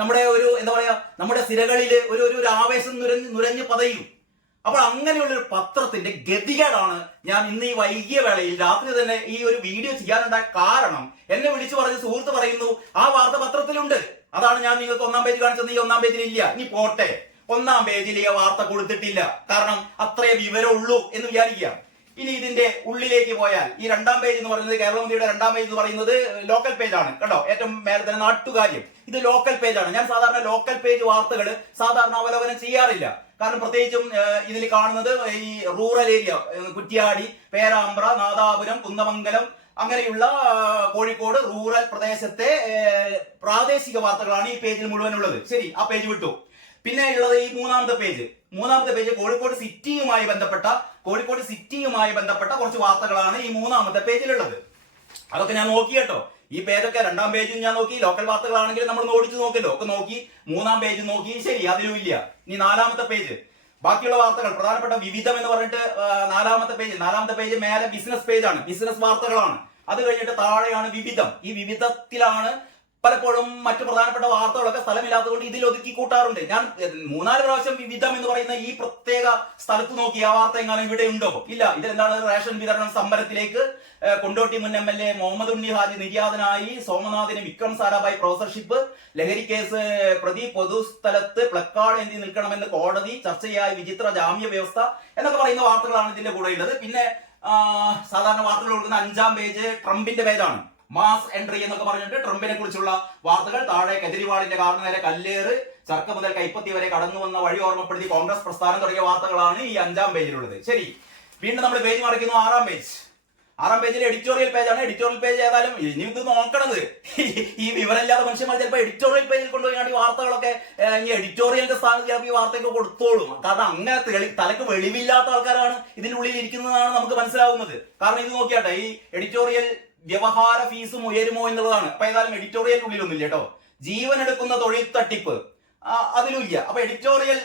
നമ്മുടെ ഒരു എന്താ പറയാ, നമ്മുടെ സിരകളിൽ ഒരു ആവേശം നുരഞ്ഞു പതയും. അപ്പോൾ അങ്ങനെയുള്ളൊരു പത്രത്തിന്റെ ഗതികേടാണ് ഞാൻ ഇന്ന് ഈ വൈകിയ വേളയിൽ രാത്രി തന്നെ ഈ ഒരു വീഡിയോ ചെയ്യാനുണ്ടായ കാരണം. എന്നെ വിളിച്ചു പറഞ്ഞ സുഹൃത്ത് പറയുന്നു ആ വാർത്ത പത്രത്തിലുണ്ട്, അതാണ് ഞാൻ നിങ്ങൾക്ക് 1-ാം പേജ് കാണിച്ചത്. ഈ 1-ാം പേജിൽ ഇല്ല, ഇനി പോട്ടെ, 1-ാം പേജിൽ ഈ വാർത്ത കൊടുത്തിട്ടില്ല, കാരണം അത്രേ വിവരമുള്ളൂ എന്ന് വിചാരിക്കുക. ഇനി ഇതിന്റെ ഉള്ളിലേക്ക് പോയാൽ ഈ 2-ാം പേജ് എന്ന് പറയുന്നത്, കേരളമതിയുടെ 2-ാം പേജ് എന്ന് പറയുന്നത് ലോക്കൽ പേജ് ആണ് കേട്ടോ. ഏറ്റവും മേലെ തന്നെ നാട്ടുകാര്യം, ഇത് ലോക്കൽ പേജ് ആണ്. ഞാൻ സാധാരണ ലോക്കൽ പേജ് വാർത്തകൾ സാധാരണ അവലോകനം ചെയ്യാറില്ല. കാരണം പ്രത്യേകിച്ചും ഇതിൽ കാണുന്നത് ഈ റൂറൽ ഏരിയ, കുറ്റ്യാടി, പേരാമ്പ്ര, നാദാപുരം, കുന്നമംഗലം, അങ്ങനെയുള്ള കോഴിക്കോട് റൂറൽ പ്രദേശത്തെ പ്രാദേശിക വാർത്തകളാണ് ഈ പേജിൽ മുഴുവൻ ഉള്ളത്. ശരി, ആ പേജ് വിട്ടു. പിന്നെ ഉള്ളത് ഈ 3-ാമത്തെ പേജ് കോഴിക്കോട് സിറ്റിയുമായി ബന്ധപ്പെട്ട കുറച്ച് വാർത്തകളാണ് ഈ 3-ാമത്തെ പേജിലുള്ളത്. അതൊക്കെ ഞാൻ നോക്കി കേട്ടോ. ഈ പേജൊക്കെ 2-ാം പേജും ഞാൻ നോക്കി, ലോക്കൽ വാർത്തകളാണെങ്കിൽ നമ്മൾ ഓടിച്ചു നോക്കല്ലോ, ഒക്കെ നോക്കി. 3-ാം പേജ് നോക്കി, ശരി, അതിലും ഇല്ല. ഇനി 4-ാമത്തെ പേജ്, ബാക്കിയുള്ള വാർത്തകൾ, പ്രധാനപ്പെട്ട വിവിധം എന്ന് പറഞ്ഞിട്ട് 4-ാമത്തെ പേജ് മേലെ ബിസിനസ് പേജാണ്, ബിസിനസ് വാർത്തകളാണ്. അത് കഴിഞ്ഞിട്ട് താഴെയാണ് വിവിധം. ഈ വിവിധത്തിലാണ് പലപ്പോഴും മറ്റു പ്രധാനപ്പെട്ട വാർത്തകളൊക്കെ സ്ഥലമില്ലാത്തതുകൊണ്ട് ഇതിൽ ഒതുക്കി കൂട്ടാറുണ്ട്. ഞാൻ 3-4 പ്രാവശ്യം വിവിധം എന്ന് പറയുന്ന ഈ പ്രത്യേക സ്ഥലത്ത് നോക്കി ആ വാർത്ത എങ്ങാനും ഇവിടെ ഉണ്ടോ? ഇല്ല. ഇതിലെന്താണ്? റേഷൻ വിതരണ സമരത്തിലേക്ക് കൊണ്ടോട്ടി മുൻ MLA മുഹമ്മദ് ഉണ്ണി ഹാജി നിര്യാതനായി, സോമനാഥിന് വിക്രം സാരാഭായ് പ്രൊഫസർഷിപ്പ്, ലഹരി കേസ് പ്രതി പൊതുസ്ഥലത്ത് പ്ലക്കാർഡ് എന്തി നിൽക്കണമെന്ന് കോടതി, ചർച്ചയായ വിചിത്ര ജാമ്യ വ്യവസ്ഥ എന്നൊക്കെ പറയുന്ന വാർത്തകളാണ് ഇതിന്റെ കൂടെ ഉള്ളത്. പിന്നെ സാധാരണ വാർത്തകൾ കൊടുക്കുന്ന 5-ാം പേജ് ട്രംപിന്റെ പേജാണ്. മാസ് എൻട്രി എന്നൊക്കെ പറഞ്ഞിട്ട് ട്രംപിനെ കുറിച്ചുള്ള വാർത്തകൾ. താഴെ കെജ്രിവാളിന്റെ കാറിന് നേരെ കല്ലേറ്, ചർക്ക മുതൽ കൈപ്പത്തി വരെ കടന്നു വന്ന വഴി ഓർമ്മപ്പെടുത്തി കോൺഗ്രസ് പ്രസ്ഥാനം തുടങ്ങിയ വാർത്തകളാണ് ഈ 5-ാം പേജിലുള്ളത്. ശരി, വീണ്ടും നമ്മൾ പേജ് മറിക്കുന്നു. 6-ാം പേജിൽ എഡിറ്റോറിയൽ പേജാണ്. എഡിറ്റോറിയൽ പേജ് ഏതായാലും ഇനി ഇത് നോക്കണത് ഈ വിവരമില്ലാത്ത മനുഷ്യന്മാർ ചിലപ്പോൾ എഡിറ്റോറിയൽ പേജിൽ കൊണ്ടുപോയി വാർത്തകളൊക്കെ ഈ എഡിറ്റോറിയലിന്റെ സ്ഥാനത്ത് ചിലപ്പോൾ ഈ വാർത്തയൊക്കെ കൊടുത്തോളും. കാരണം അങ്ങനെ തലക്ക് വെളിവില്ലാത്ത ആൾക്കാരാണ് ഇതിന്റെ ഉള്ളിൽ ഇരിക്കുന്നതാണ് നമുക്ക് മനസ്സിലാവുന്നത്. കാരണം ഇത് നോക്കിയാട്ടെ, ഈ എഡിറ്റോറിയൽ വ്യവഹാര ഫീസും ഉയരുമോ എന്നുള്ളതാണ്. അപ്പൊ ഏതായാലും എഡിറ്റോറിയൽ ഉള്ളിലൊന്നും ഇല്ല കേട്ടോ. ജീവൻ എടുക്കുന്ന തൊഴിൽ തട്ടിപ്പ് അതിലും ഇല്ല. അപ്പൊ എഡിറ്റോറിയൽ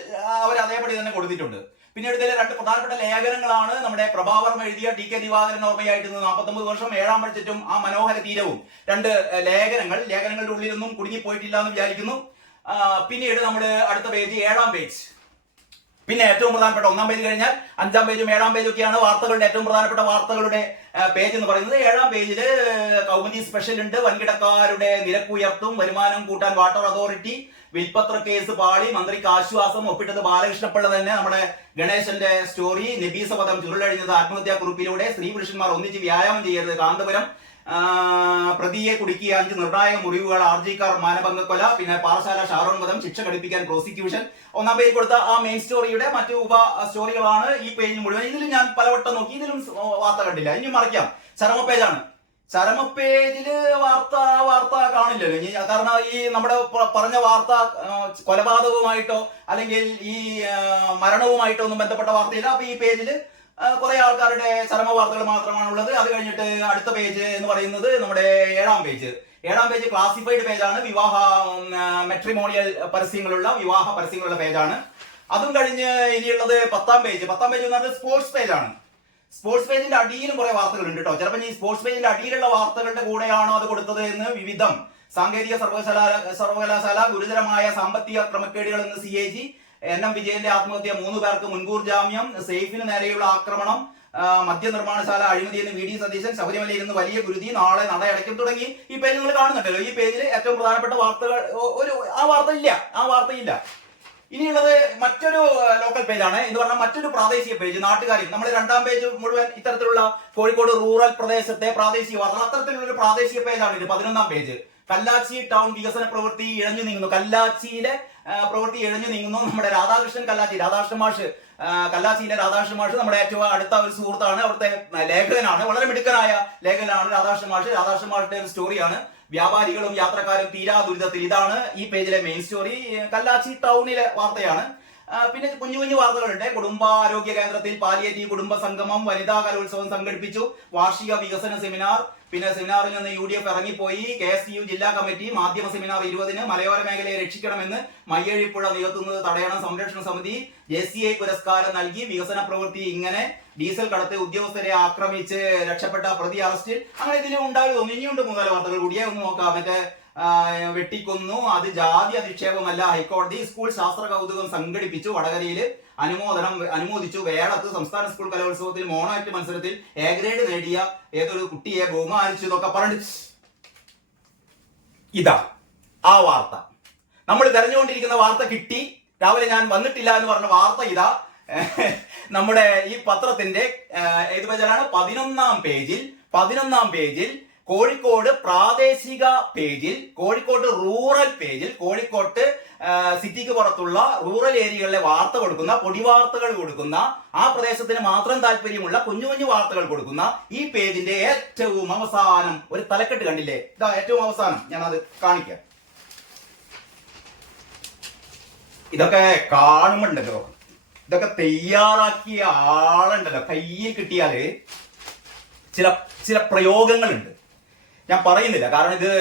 അവർ അതേപടി തന്നെ കൊടുത്തിട്ടുണ്ട്. പിന്നീട് ഇതിലെ 2 പ്രധാനപ്പെട്ട ലേഖനങ്ങളാണ് നമ്മുടെ പ്രഭാവർമ്മ എഴുതിയ TK ദിവാകരൻ ഓർമ്മയായിട്ട് 49 വർഷം 7-ാം ബഡ്ജറ്റും ആ മനോഹര തീരവും. 2 ലേഖനങ്ങളുടെ ഉള്ളിലൊന്നും കുടുങ്ങിപ്പോയിട്ടില്ല എന്ന് വിചാരിക്കുന്നു. പിന്നീട് നമ്മുടെ അടുത്ത പേജ് 7-ാം പേജ്. പിന്നെ ഏറ്റവും പ്രധാനപ്പെട്ട 1-ാം പേജ് കഴിഞ്ഞാൽ 5-ാം പേജും 7-ാം പേജും ഒക്കെയാണ് വാർത്തകളുടെ ഏറ്റവും പ്രധാനപ്പെട്ട വാർത്തകളുടെ പേജ് എന്ന് പറയുന്നത്. 7-ാം പേജില് കൗമുദി സ്പെഷ്യൽ ഉണ്ട്. വൻകിടക്കാരുടെ നിരക്കുയർത്തും, വരുമാനം കൂട്ടാൻ വാട്ടർ അതോറിറ്റി, വിൽപത്ര കേസ് പാളി, മന്ത്രിക്ക് ആശ്വാസം, ഒപ്പിട്ടത് ബാലകൃഷ്ണപിള്ള തന്നെ. നമ്മുടെ ഗണേശന്റെ സ്റ്റോറി, നബീസ പദം ചുരുളഴിഞ്ഞത് ആത്മഹത്യാ കുറിപ്പിലൂടെ, സ്ത്രീ പുരുഷന്മാർ ഒന്നിച്ച് വ്യായാമം ചെയ്യരുത്, കാന്തപുരം, പ്രതിയെ കുടുക്കിയ 5 നിർണായക മുറിവുകൾ, ആർജിക്കാർ മാനഭംഗക്കൊല, പിന്നെ പാറശാല ഷാരോൺ വധം, ശിക്ഷ ഘടിപ്പിക്കാൻ പ്രോസിക്യൂഷൻ. 1-ാം പേജ് കൊടുത്ത ആ മെയിൻ സ്റ്റോറിയുടെ മറ്റു ഉപ സ്റ്റോറികളാണ് ഈ പേജ് മുഴുവൻ. ഇതിലും ഞാൻ പലവട്ടം നോക്കി, ഇതിലും വാർത്ത കണ്ടില്ല. ഇനി മറിക്കാം. ചരമ പേജാണ്. ചരമപ്പേജില് വാർത്ത കാണില്ലല്ലോ. കാരണം ഈ നമ്മുടെ പറഞ്ഞ വാർത്ത കൊലപാതകവുമായിട്ടോ അല്ലെങ്കിൽ ഈ മരണവുമായിട്ടോ ഒന്നും ബന്ധപ്പെട്ട വാർത്തയില്ല. അപ്പൊ ഈ പേജില് കുറെ ആൾക്കാരുടെ ചരമ വാർത്തകൾ മാത്രമാണുള്ളത്. അത് കഴിഞ്ഞിട്ട് അടുത്ത പേജ് എന്ന് പറയുന്നത് നമ്മുടെ 7-ാം പേജ് ക്ലാസിഫൈഡ് പേജാണ്. മെട്രിമോണിയൽ വിവാഹ പരസ്യങ്ങളുള്ള പേജാണ്. അതും കഴിഞ്ഞ് ഇനിയുള്ളത് 10-ാം പേജ് എന്ന് പറഞ്ഞാൽ സ്പോർട്സ് പേജാണ്. സ്പോർട്സ് പേജിന്റെ അടിയിലും കുറെ വാർത്തകൾ ഉണ്ട് കേട്ടോ. ചിലപ്പോൾ ഈ സ്പോർട്സ് പേജിന്റെ അടിയിലുള്ള വാർത്തകളുടെ കൂടെയാണോ അത് കൊടുത്തത് എന്ന് വിവിധം. സാങ്കേതിക സർവകലാശാല ഗുരുതരമായ സാമ്പത്തിക ക്രമക്കേടുകൾ എന്ന് CAG, NM വിജയന്റെ ആത്മഹത്യ, 3 പേർക്ക് മുൻകൂർ ജാമ്യം, സെയ്ഫിന് നേരെയുള്ള ആക്രമണം, മദ്യനിർമ്മാണശാല അഴിമതി എന്ന് VD സതീശൻ, ശബരിമലയിൽ നിന്ന് വലിയ ഗുരുതി, നാളെ നട അടയ്ക്കും തുടങ്ങി ഈ പേജ് നിങ്ങൾ കാണുന്നുണ്ടല്ലോ. ഈ പേജിൽ ഏറ്റവും പ്രധാനപ്പെട്ട വാർത്തകൾ ആ വാർത്തയില്ല. ഇനിയുള്ളത് മറ്റൊരു ലോക്കൽ പേജാണ് എന്ന് പറഞ്ഞാൽ മറ്റൊരു പ്രാദേശിക പേജ് നാട്ടുകാരി. നമ്മൾ രണ്ടാം പേജ് മുഴുവൻ ഇത്തരത്തിലുള്ള കോഴിക്കോട് റൂറൽ പ്രദേശത്തെ പ്രാദേശിക വാർത്തകൾ അത്തരത്തിലുള്ള ഒരു പ്രാദേശിക പേജാണ് ഇത്. 11ാം പേജ്. കല്ലാച്ചി ടൗൺ വികസന പ്രവൃത്തി ഇഴഞ്ഞു നീങ്ങുന്നു. കല്ലാച്ചിയിലെ പ്രവൃത്തി ഇഴഞ്ഞു നീങ്ങുന്നു. നമ്മുടെ രാധാകൃഷ്ണൻ കല്ലാച്ചി, രാധാകൃഷ്ണൻ മാഷ്, കല്ലാച്ചിയിലെ രാധാകൃഷ്ണൻ മാഷ് നമ്മുടെ ഏറ്റവും അടുത്ത ഒരു സുഹൃത്താണ്, അവിടുത്തെ ലേഖകനാണ്, വളരെ മിടുക്കനായ ലേഖകനാണ് രാധാകൃഷ്ണൻ മാഷ്. രാധാകൃഷ്ണൻ മാഷിന്റെ ഒരു സ്റ്റോറിയാണ് വ്യാപാരികളും യാത്രക്കാരും തീരാ ദുരിതത്തിൽ. ഇതാണ് ഈ പേജിലെ മെയിൻ സ്റ്റോറി. കല്ലാച്ചി ടൗണിലെ വാർത്തയാണ്. പിന്നെ കുഞ്ഞു കുഞ്ഞു വാർത്തകളുണ്ട്. കുടുംബാരോഗ്യ കേന്ദ്രത്തിൽ പാലിയേറ്റീവ് കുടുംബ സംഗമം, വനിതാ കലോത്സവം സംഘടിപ്പിച്ചു, വാർഷിക വികസന സെമിനാർ. പിന്നെ സെമിനാറിൽ നിന്ന് UDF ഇറങ്ങിപ്പോയി. KSTU ജില്ലാ കമ്മിറ്റി മാധ്യമ സെമിനാർ 20-ന്. മലയോര മേഖലയെ രക്ഷിക്കണമെന്ന് മയ്യഴിപ്പുഴ നികത്തുന്നത് തടയണം സംരക്ഷണ സമിതി JCI പുരസ്കാരം നൽകി. വികസന പ്രവൃത്തി ഇങ്ങനെ. ഡീസൽ കടത്ത് ഉദ്യോഗസ്ഥരെ ആക്രമിച്ച് രക്ഷപ്പെട്ട പ്രതി അറസ്റ്റിൽ. അങ്ങനെ ഇതിൽ ഉണ്ടാകും. ഇനിയുണ്ട് മൂന്നാല് വാർത്തകൾ കൂടിയേ ഒന്ന് നോക്കാം. മറ്റേ വെട്ടിക്കൊന്നു, അത് ജാതി അധിക്ഷേപമല്ല, ഹൈക്കോടതി. സ്കൂൾ ശാസ്ത്ര കൗതുകം സംഘടിപ്പിച്ചു, വടകരയിൽ അനുമോദിച്ചു. വേളത്ത് സംസ്ഥാന സ്കൂൾ കലോത്സവത്തിൽ മോണോ ആക്ട് മത്സരത്തിൽ A ഗ്രേഡ് നേടിയ ഏതൊരു കുട്ടിയെ ബഹുമാനിച്ചു എന്നൊക്കെ പറഞ്ഞിട്ട് ഇതാ ആ വാർത്ത. നമ്മൾ തെരഞ്ഞുകൊണ്ടിരിക്കുന്ന വാർത്ത കിട്ടി. രാവിലെ ഞാൻ വന്നിട്ടില്ല എന്ന് പറഞ്ഞ വാർത്ത ഇതാ. നമ്മുടെ ഈ പത്രത്തിന്റെ ഏത് പേജിലാണ്? 11ാം പേജിൽ കോഴിക്കോട് പ്രാദേശിക പേജിൽ, കോഴിക്കോട് റൂറൽ പേജിൽ, കോഴിക്കോട്ട് സിറ്റിക്ക് പുറത്തുള്ള റൂറൽ ഏരിയകളിലെ വാർത്ത കൊടുക്കുന്ന, പൊടിവാർത്തകൾ കൊടുക്കുന്ന, ആ പ്രദേശത്തിന് മാത്രം താല്പര്യമുള്ള കുഞ്ഞു കുഞ്ഞു വാർത്തകൾ കൊടുക്കുന്ന ഈ പേജിന്റെ ഏറ്റവും അവസാനം ഒരു തലക്കെട്ട് കണ്ടില്ലേ? ഇതാ ഏറ്റവും അവസാനം ഞാനത് കാണിക്കാം. ഇതൊക്കെ കാണുമ്പോണ്ടല്ലോ, ഇതൊക്കെ തയ്യാറാക്കിയ ആളുണ്ടല്ലോ, കയ്യിൽ കിട്ടിയാല് ചില പ്രയോഗങ്ങളുണ്ട്. ഞാൻ പറയുന്നില്ല, കാരണം ഇത്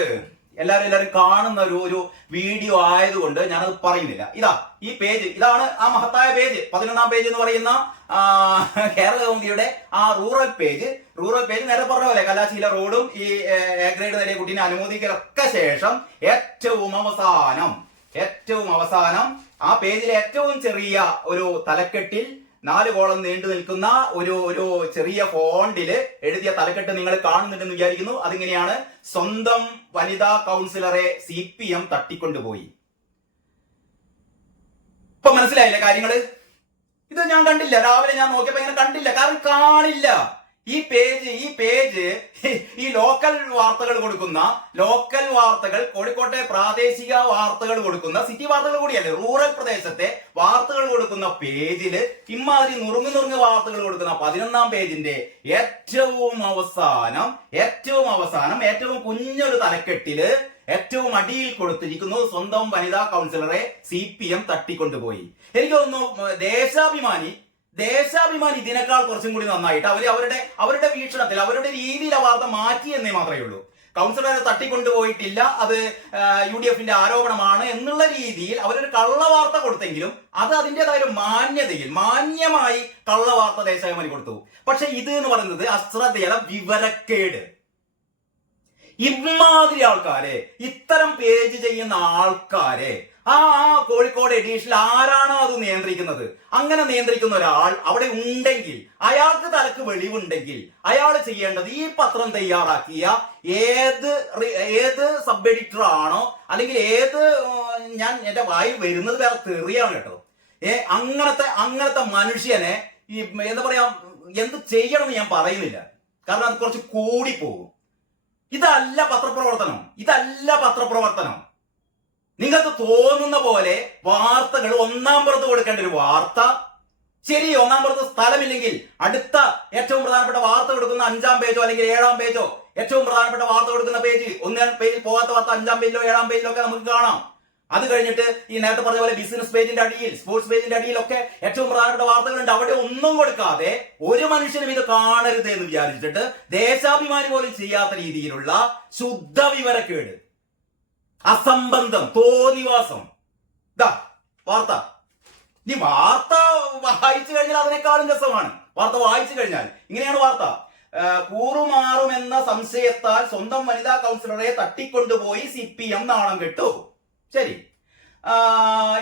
എല്ലാവരും കാണുന്ന ഒരു വീഡിയോ ആയതുകൊണ്ട് ഞാനത് പറയുന്നില്ല. ഇതാ ഈ പേജ്, ഇതാണ് ആ മഹത്തായ പേജ്. 11ാം പേജ് എന്ന് പറയുന്ന കേരള കൗമുദിയുടെ ആ റൂറൽ പേജ് നേരെ പറഞ്ഞ പോലെ കല്ലാച്ചിയിലെ റോഡും ഈ A ഗ്രേഡ് നേടിയ കുട്ടീനെ അനുമോദിക്കലൊക്കെ ശേഷം ഏറ്റവും അവസാനം ആ പേജിലെ ഏറ്റവും ചെറിയ ഒരു തലക്കെട്ടിൽ 4 കോളം നീണ്ടു നിൽക്കുന്ന ഒരു ചെറിയ ഫോണ്ടില് എഴുതിയ തലക്കെട്ട് നിങ്ങൾ കാണുന്നുണ്ടെന്ന് വിചാരിക്കുന്നു. അതിങ്ങനെയാണ്: സ്വന്തം വനിതാ കൗൺസിലറെ CPM തട്ടിക്കൊണ്ടുപോയി. ഇപ്പൊ മനസ്സിലായില്ലേ കാര്യങ്ങള്? ഇത് ഞാൻ കണ്ടില്ല, രാവിലെ ഞാൻ നോക്കിയപ്പോ ഇങ്ങനെ കണ്ടില്ല. കാരണം കാണില്ല. ഈ പേജ് ഈ ലോക്കൽ വാർത്തകൾ കൊടുക്കുന്ന, ലോക്കൽ വാർത്തകൾ, കോഴിക്കോട്ടെ പ്രാദേശിക വാർത്തകൾ കൊടുക്കുന്ന, സിറ്റി വാർത്തകൾ കൂടിയല്ലേ, റൂറൽ പ്രദേശത്തെ വാർത്തകൾ കൊടുക്കുന്ന പേജില് ഇമാതിരി നുറുങ്ങ് വാർത്തകൾ കൊടുക്കുന്ന 11ാം പേജിന്റെ ഏറ്റവും അവസാനം ഏറ്റവും കുഞ്ഞൊരു തലക്കെട്ടില് ഏറ്റവും അടിയിൽ കൊടുത്തിരിക്കുന്നു: സ്വന്തം വനിതാ കൗൺസിലറെ CPM തട്ടിക്കൊണ്ടുപോയി. എനിക്ക് തോന്നുന്നു ദേശാഭിമാനി ഇതിനേക്കാൾ കുറച്ചും കൂടി നന്നായിട്ട് അവരുടെ വീക്ഷണത്തിൽ, അവരുടെ രീതിയിൽ ആ വാർത്ത മാറ്റി എന്നേ മാത്രമേ ഉള്ളൂ. കൗൺസിലറെ തട്ടിക്കൊണ്ടുപോയിട്ടില്ല, അത് UDFന്റെ ആരോപണമാണ് എന്നുള്ള രീതിയിൽ അവരൊരു കള്ളവാർത്ത കൊടുത്തെങ്കിലും അത് അതിൻ്റെതായ ഒരു മാന്യമായി കള്ളവാർത്ത ദേശാഭിമാനി കൊടുത്തു. പക്ഷെ ഇത് എന്ന് പറയുന്നത് അശ്രദ്ധയുടെ വിവരക്കേട്. ഇമാതിരി ആൾക്കാരെ, ഇത്തരം പേജ് ചെയ്യുന്ന ആൾക്കാരെ ആ കോഴിക്കോട് എഡീഷനിൽ ആരാണോ അത് നിയന്ത്രിക്കുന്നത്, അങ്ങനെ നിയന്ത്രിക്കുന്ന ഒരാൾ അവിടെ ഉണ്ടെങ്കിൽ, അയാൾക്ക് തലക്ക് വെളിവുണ്ടെങ്കിൽ അയാൾ ചെയ്യേണ്ടത് ഈ പത്രം തയ്യാറാക്കിയ ഏത് സബ് എഡിറ്റർ ആണോ, അല്ലെങ്കിൽ ഞാൻ എന്റെ വായിൽ വരുന്നത് വേറെ തെറിയാണ് കേട്ടോ, അങ്ങനത്തെ മനുഷ്യനെ ഈ എന്താ പറയാ, എന്ത് ചെയ്യണമെന്ന് ഞാൻ പറയുന്നില്ല, കാരണം അത് കുറച്ച് കൂടിപ്പോകും. ഇതല്ല പത്രപ്രവർത്തനം. നിങ്ങൾക്ക് തോന്നുന്ന പോലെ വാർത്തകൾ ഒന്നാം പുറത്ത് കൊടുക്കേണ്ട ഒരു വാർത്ത, ശരി, ഒന്നാം പുറത്ത് സ്ഥലമില്ലെങ്കിൽ അടുത്ത ഏറ്റവും പ്രധാനപ്പെട്ട വാർത്ത കൊടുക്കുന്ന 5ാം പേജോ അല്ലെങ്കിൽ 7ാം പേജോ, ഏറ്റവും പ്രധാനപ്പെട്ട വാർത്ത കൊടുക്കുന്ന പേജ്, 1ാം പേജിൽ പോകാത്ത വാർത്ത 5ാം പേജിലോ 7ാം പേജിലോ ഒക്കെ നമുക്ക് കാണാം. അത് കഴിഞ്ഞിട്ട് ഈ നേരത്തെ പറഞ്ഞ പോലെ ബിസിനസ് പേജിന്റെ അടിയിൽ, സ്പോർട്സ് പേജിന്റെ അടിയിലൊക്കെ ഏറ്റവും പ്രധാനപ്പെട്ട വാർത്തകളുണ്ട്. അവിടെ ഒന്നും കൊടുക്കാതെ ഒരു മനുഷ്യനും ഇത് കാണരുത് എന്ന് വിചാരിച്ചിട്ട് ദേശാഭിമാനി പോലും ചെയ്യാത്ത രീതിയിലുള്ള ശുദ്ധ വിവരക്കേട്, അസംബന്ധം, തോന്നിവാസം. വാർത്ത വായിച്ചു കഴിഞ്ഞാൽ അതിനേക്കാളും രസമാണ്. വാർത്ത വായിച്ചു കഴിഞ്ഞാൽ ഇങ്ങനെയാണ് വാർത്ത: കൂറുമാറുമെന്ന സംശയത്താൽ സ്വന്തം വനിതാ കൗൺസിലറെ തട്ടിക്കൊണ്ടുപോയി CPM നാണം കെട്ടു. ശരി,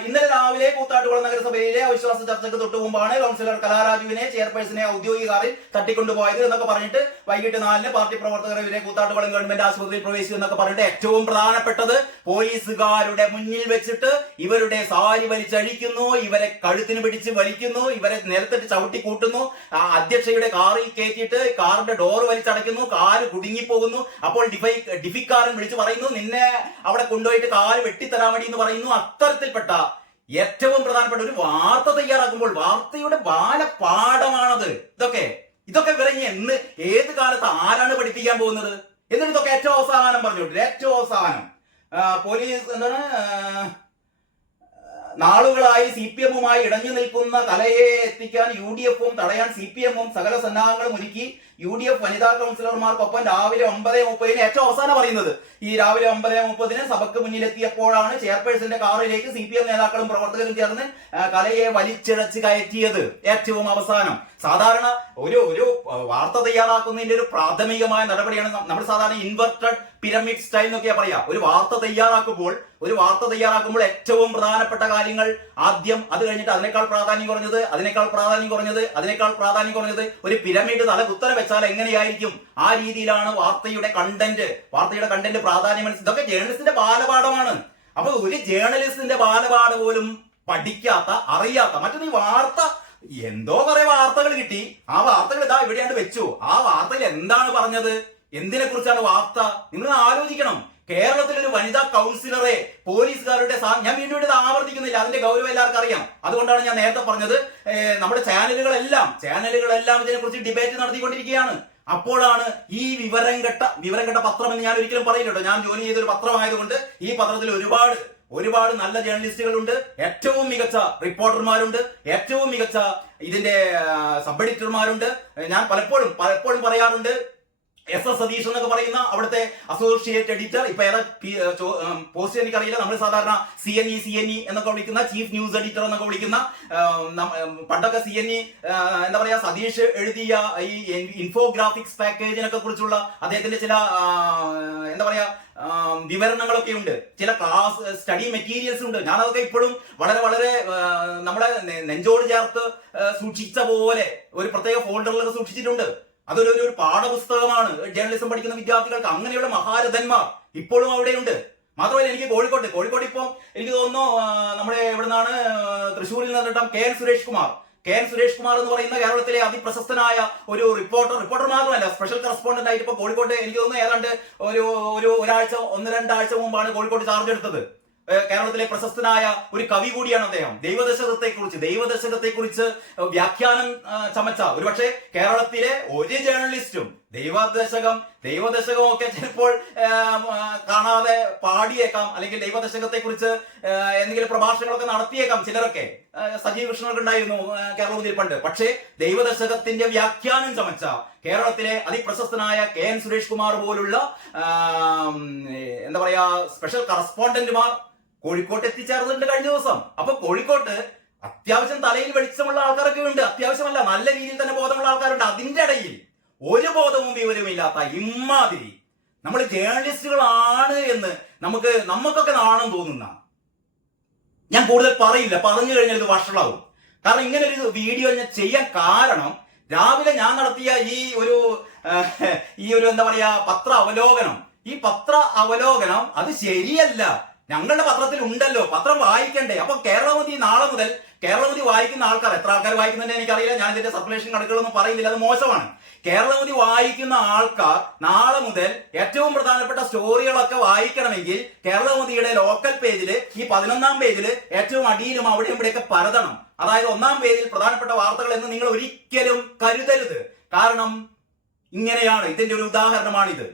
ഇന്നലെ രാവിലെ കൂത്താട്ടുകുളം നഗരസഭയിലെ അവിശ്വാസ ചർച്ചയ്ക്ക് തൊട്ടു മുമ്പാണ് കൗൺസിലർ കലാരാജുവിനെ ചെയർപേഴ്സണെ ഔദ്യോഗിക കാറിൽ തട്ടിക്കൊണ്ടുപോയത് എന്നൊക്കെ പറഞ്ഞിട്ട് വൈകിട്ട് 4-ന് പാർട്ടി പ്രവർത്തകർ ഇവരെ കൂത്താട്ടുകുളം ഗവൺമെന്റ് ആശുപത്രിയിൽ പ്രവേശിച്ചു എന്നൊക്കെ പറഞ്ഞിട്ട് ഏറ്റവും പ്രധാനപ്പെട്ടത് പോലീസുകാരുടെ മുന്നിൽ വെച്ചിട്ട് ഇവരുടെ സാരി വലിച്ചഴിക്കുന്നു, ഇവരെ കഴുത്തിന് പിടിച്ച് വലിക്കുന്നു, ഇവരെ നിലത്തിട്ട് ചവിട്ടി കൂട്ടുന്നു, അധ്യക്ഷയുടെ കാറിൽ കയറ്റിയിട്ട് കാറിന്റെ ഡോർ വലിച്ചടയ്ക്കുന്നു, കാല് കുടുങ്ങിപ്പോകുന്നു. അപ്പോൾ ഡിഫിക്കാരൻ വിളിച്ചു പറയുന്നു, നിന്നെ അവിടെ കൊണ്ടുപോയിട്ട് കാല് വെട്ടിത്തരാൻ വേണ്ടി എന്ന് പറയുന്നു. അത്തരത്തിൽപ്പെട്ട ഏറ്റവും പ്രധാനപ്പെട്ട ഒരു വാർത്ത തയ്യാറാക്കുമ്പോൾ വാർത്തയുടെ ബാലപാഠമാണത്. ഇതൊക്കെ ഇവരെ എന്ന് ഏത് കാലത്ത് ആരാണ് പഠിപ്പിക്കാൻ പോകുന്നത്? എന്നിട്ട് ഇതൊക്കെ ഏറ്റവും അവസാനം പറഞ്ഞോട്ടെ. ഏറ്റവും അവസാനം പോലീസ് എന്താണ് നാളുകളായി CPM-മായി ഇടഞ്ഞു നിൽക്കുന്ന കലയെ എത്തിക്കാൻ UDF-ഉം തടയാൻ CPM-ഉം സകല സന്നാഹങ്ങളും ഒരുക്കി. UDF വനിതാ കൗൺസിലർമാർക്കൊപ്പം രാവിലെ 9:30 ഏറ്റവും അവസാനം പറയുന്നത് ഈ രാവിലെ 9:30 സഭയ്ക്ക് മുന്നിലെത്തിയപ്പോഴാണ് ചെയർപേഴ്സന്റെ കാറിലേക്ക് CPM നേതാക്കളും പ്രവർത്തകരും ചേർന്ന് കലയെ വലിച്ചിഴച്ച് കയറ്റിയത്. ഏറ്റവും അവസാനം സാധാരണ ഒരു വാർത്ത തയ്യാറാക്കുന്നതിന്റെ ഒരു പ്രാഥമികമായ നടപടിയാണ് നമ്മൾ സാധാരണ ഇൻവെർട്ടഡ് പിരമിഡ് സ്റ്റൈൽ എന്നൊക്കെയാ പറയാ. ഒരു വാർത്ത തയ്യാറാക്കുമ്പോൾ ഏറ്റവും പ്രധാനപ്പെട്ട കാര്യങ്ങൾ ആദ്യം, അത് കഴിഞ്ഞിട്ട് അതിനേക്കാൾ പ്രാധാന്യം കുറഞ്ഞത് ഒരു പിരമിഡ് തല കുത്തനെ വെച്ചാൽ എങ്ങനെയായിരിക്കും, ആ രീതിയിലാണ് വാർത്തയുടെ കണ്ടന്റ് പ്രാധാന്യം. ഇതൊക്കെ ജേർണലിസ്റ്റിന്റെ ബാലപാഠമാണ്. അപ്പൊ ഒരു ജേർണലിസ്റ്റിന്റെ ബാലപാഠം പോലും പഠിക്കാത്ത, അറിയാത്ത മറ്റൊരു ഈ വാർത്ത എന്തോ കുറെ വാർത്തകൾ കിട്ടി, ആ വാർത്തകൾ ഇതാ ഇവിടെയാണ് വെച്ചു. ആ വാർത്തയിൽ എന്താണ് പറഞ്ഞത്, എന്തിനെ കുറിച്ചാണ് വാർത്ത? നിങ്ങൾ ആലോചിക്കണം. കേരളത്തിൽ ഒരു വനിതാ കൗൺസിലറെ പോലീസുകാരുടെ ഞാൻ വീണ്ടും ഇത് ആവർത്തിക്കുന്നില്ല, അതിന്റെ ഗൗരവം എല്ലാവർക്കും അറിയാം. അതുകൊണ്ടാണ് ഞാൻ നേരത്തെ പറഞ്ഞത് നമ്മുടെ ചാനലുകളെല്ലാം ഇതിനെക്കുറിച്ച് ഡിബേറ്റ് നടത്തിക്കൊണ്ടിരിക്കുകയാണ്. അപ്പോഴാണ് ഈ വിവരം കെട്ട പത്രം എന്ന് ഞാൻ ഒരിക്കലും പറയില്ല. ഞാൻ ജോലി ചെയ്തൊരു പത്രമായതുകൊണ്ട് ഈ പത്രത്തിൽ ഒരുപാട് നല്ല ജേർണലിസ്റ്റുകളുണ്ട്, ഏറ്റവും മികച്ച റിപ്പോർട്ടർമാരുണ്ട്, ഏറ്റവും മികച്ച ഇതിന്റെ സബ് എഡിറ്റർമാരുണ്ട്. ഞാൻ പലപ്പോഴും പറയാറുണ്ട്, SS സതീഷ് എന്നൊക്കെ പറയുന്ന അവിടുത്തെ അസോസിയേറ്റ് എഡിറ്റർ, ഇപ്പൊ ഏതാ പോസ്റ്റ് എനിക്കറിയില്ല, നമ്മൾ സാധാരണ CNE എന്നൊക്കെ വിളിക്കുന്ന ചീഫ് ന്യൂസ് എഡിറ്റർ എന്നൊക്കെ വിളിക്കുന്ന, പണ്ടൊക്കെ CNE എന്താ പറയാ സതീഷ് എഴുതിയ ഈ ഇൻഫോഗ്രാഫിക്സ് പാക്കേജിനൊക്കെ കുറിച്ചുള്ള അദ്ദേഹത്തിന്റെ ചില എന്താ പറയാ വിവരണങ്ങളൊക്കെ ഉണ്ട്, ചില ക്ലാസ് സ്റ്റഡി മെറ്റീരിയൽസ് ഉണ്ട്. ഞാനതൊക്കെ ഇപ്പോഴും വളരെ നമ്മളെ നെഞ്ചോട് ചേർത്ത് സൂക്ഷിച്ച പോലെ ഒരു പ്രത്യേക ഫോൾഡറിലൊക്കെ സൂക്ഷിച്ചിട്ടുണ്ട്. അതൊരു പാഠപുസ്തകമാണ് ജേർണലിസം പഠിക്കുന്ന വിദ്യാർത്ഥികൾക്ക്. അങ്ങനെയുള്ള മഹാരഥന്മാർ ഇപ്പോഴും അവിടെയുണ്ട്. മാത്രമല്ല എനിക്ക് കോഴിക്കോട് ഇപ്പം എനിക്ക് തോന്നുന്നു നമ്മുടെ എവിടുന്നാണ്, തൃശ്ശൂരിൽ നിന്നിട്ട് KN സുരേഷ് കുമാർ എന്ന് പറയുന്ന കേരളത്തിലെ അതിപ്രശസ്തനായ ഒരു റിപ്പോർട്ടർ മാത്രമല്ല, സ്പെഷ്യൽ കറസ്പോണ്ടന്റ് ആയിട്ട് ഇപ്പൊ കോഴിക്കോട്ട് എനിക്ക് തോന്നുന്നു ഏതാണ്ട് ഒരാഴ്ച 1-2 ആഴ്ച മുമ്പാണ് കോഴിക്കോട്ട് ചാർജ് എടുത്തത്. കേരളത്തിലെ പ്രശസ്തനായ ഒരു കവി കൂടിയാണ് അദ്ദേഹം. ദൈവദശകത്തെ കുറിച്ച് വ്യാഖ്യാനം ചമച്ച, ഒരുപക്ഷെ കേരളത്തിലെ ഒരു ജേർണലിസ്റ്റും ദൈവദശകം ഒക്കെ ചിലപ്പോൾ കാണാതെ പാടിയേക്കാം, അല്ലെങ്കിൽ ദൈവദശകത്തെ കുറിച്ച് എന്തെങ്കിലും പ്രഭാഷണങ്ങളൊക്കെ നടത്തിയേക്കാം ചിലരൊക്കെ. സജീവ് കൃഷ്ണനൊക്കെ ഉണ്ടായിരുന്നു കേരളത്തിൽ പണ്ട്. പക്ഷേ ദൈവദശകത്തിന്റെ വ്യാഖ്യാനം ചമച്ച കേരളത്തിലെ അതിപ്രശസ്തനായ KN സുരേഷ് കുമാർ പോലുള്ള എന്താ പറയാ സ്പെഷ്യൽ കറസ്പോണ്ടന്റുമാർ കോഴിക്കോട്ട് എത്തിച്ചേർന്നിട്ടുണ്ട് കഴിഞ്ഞ ദിവസം. അപ്പൊ കോഴിക്കോട്ട് അത്യാവശ്യം തലയിൽ വെളിച്ചമുള്ള ആൾക്കാരൊക്കെ ഉണ്ട്, അത്യാവശ്യമല്ല നല്ല രീതിയിൽ തന്നെ ബോധമുള്ള ആൾക്കാരുണ്ട്. അതിന്റെ ഇടയിൽ ഒരു ബോധവും വിവരമില്ലാത്ത ഇമ്മാതിരി നമ്മൾ ജേർണലിസ്റ്റുകളാണ് എന്ന് നമുക്കൊക്കെ നാണം തോന്നുന്ന, ഞാൻ കൂടുതൽ പറയില്ല, പറഞ്ഞു കഴിഞ്ഞാൽ ഇത് വഷളാവും. കാരണം ഇങ്ങനെ ഒരു വീഡിയോ ഞാൻ ചെയ്യാൻ കാരണം രാവിലെ ഞാൻ നടത്തിയ ഈ ഒരു എന്താ പറയാ പത്ര അവലോകനം അത് ശരിയല്ല. ഞങ്ങളുടെ പത്രത്തിൽ ഉണ്ടല്ലോ, പത്രം വായിക്കണ്ടേ? അപ്പൊ കേരളമതി നാളെ മുതൽ കേരളമതി വായിക്കുന്ന ആൾക്കാർ, എത്ര ആൾക്കാർ വായിക്കുന്നതിന് എനിക്കറിയില്ല, ഞാൻ ഇതിന്റെ സർക്കുലേഷൻ കണക്കുകളൊന്നും പറയുന്നില്ല, അത് മോശമാണ്. കേരളമതി വായിക്കുന്ന ആൾക്കാർ നാളെ മുതൽ ഏറ്റവും പ്രധാനപ്പെട്ട സ്റ്റോറികളൊക്കെ വായിക്കണമെങ്കിൽ കേരളമതിയുടെ ലോക്കൽ പേജില് ഈ 11-ാം പേജില് ഏറ്റവും അടിയിലും അവിടെയും ഇവിടെയൊക്കെ പരതണം. അതായത് 1-ാം പേജിൽ പ്രധാനപ്പെട്ട വാർത്തകൾ എന്ന് നിങ്ങൾ ഒരിക്കലും കരുതരുത്. കാരണം ഇങ്ങനെയാണ്, ഇതിന്റെ ഒരു ഉദാഹരണമാണിത്.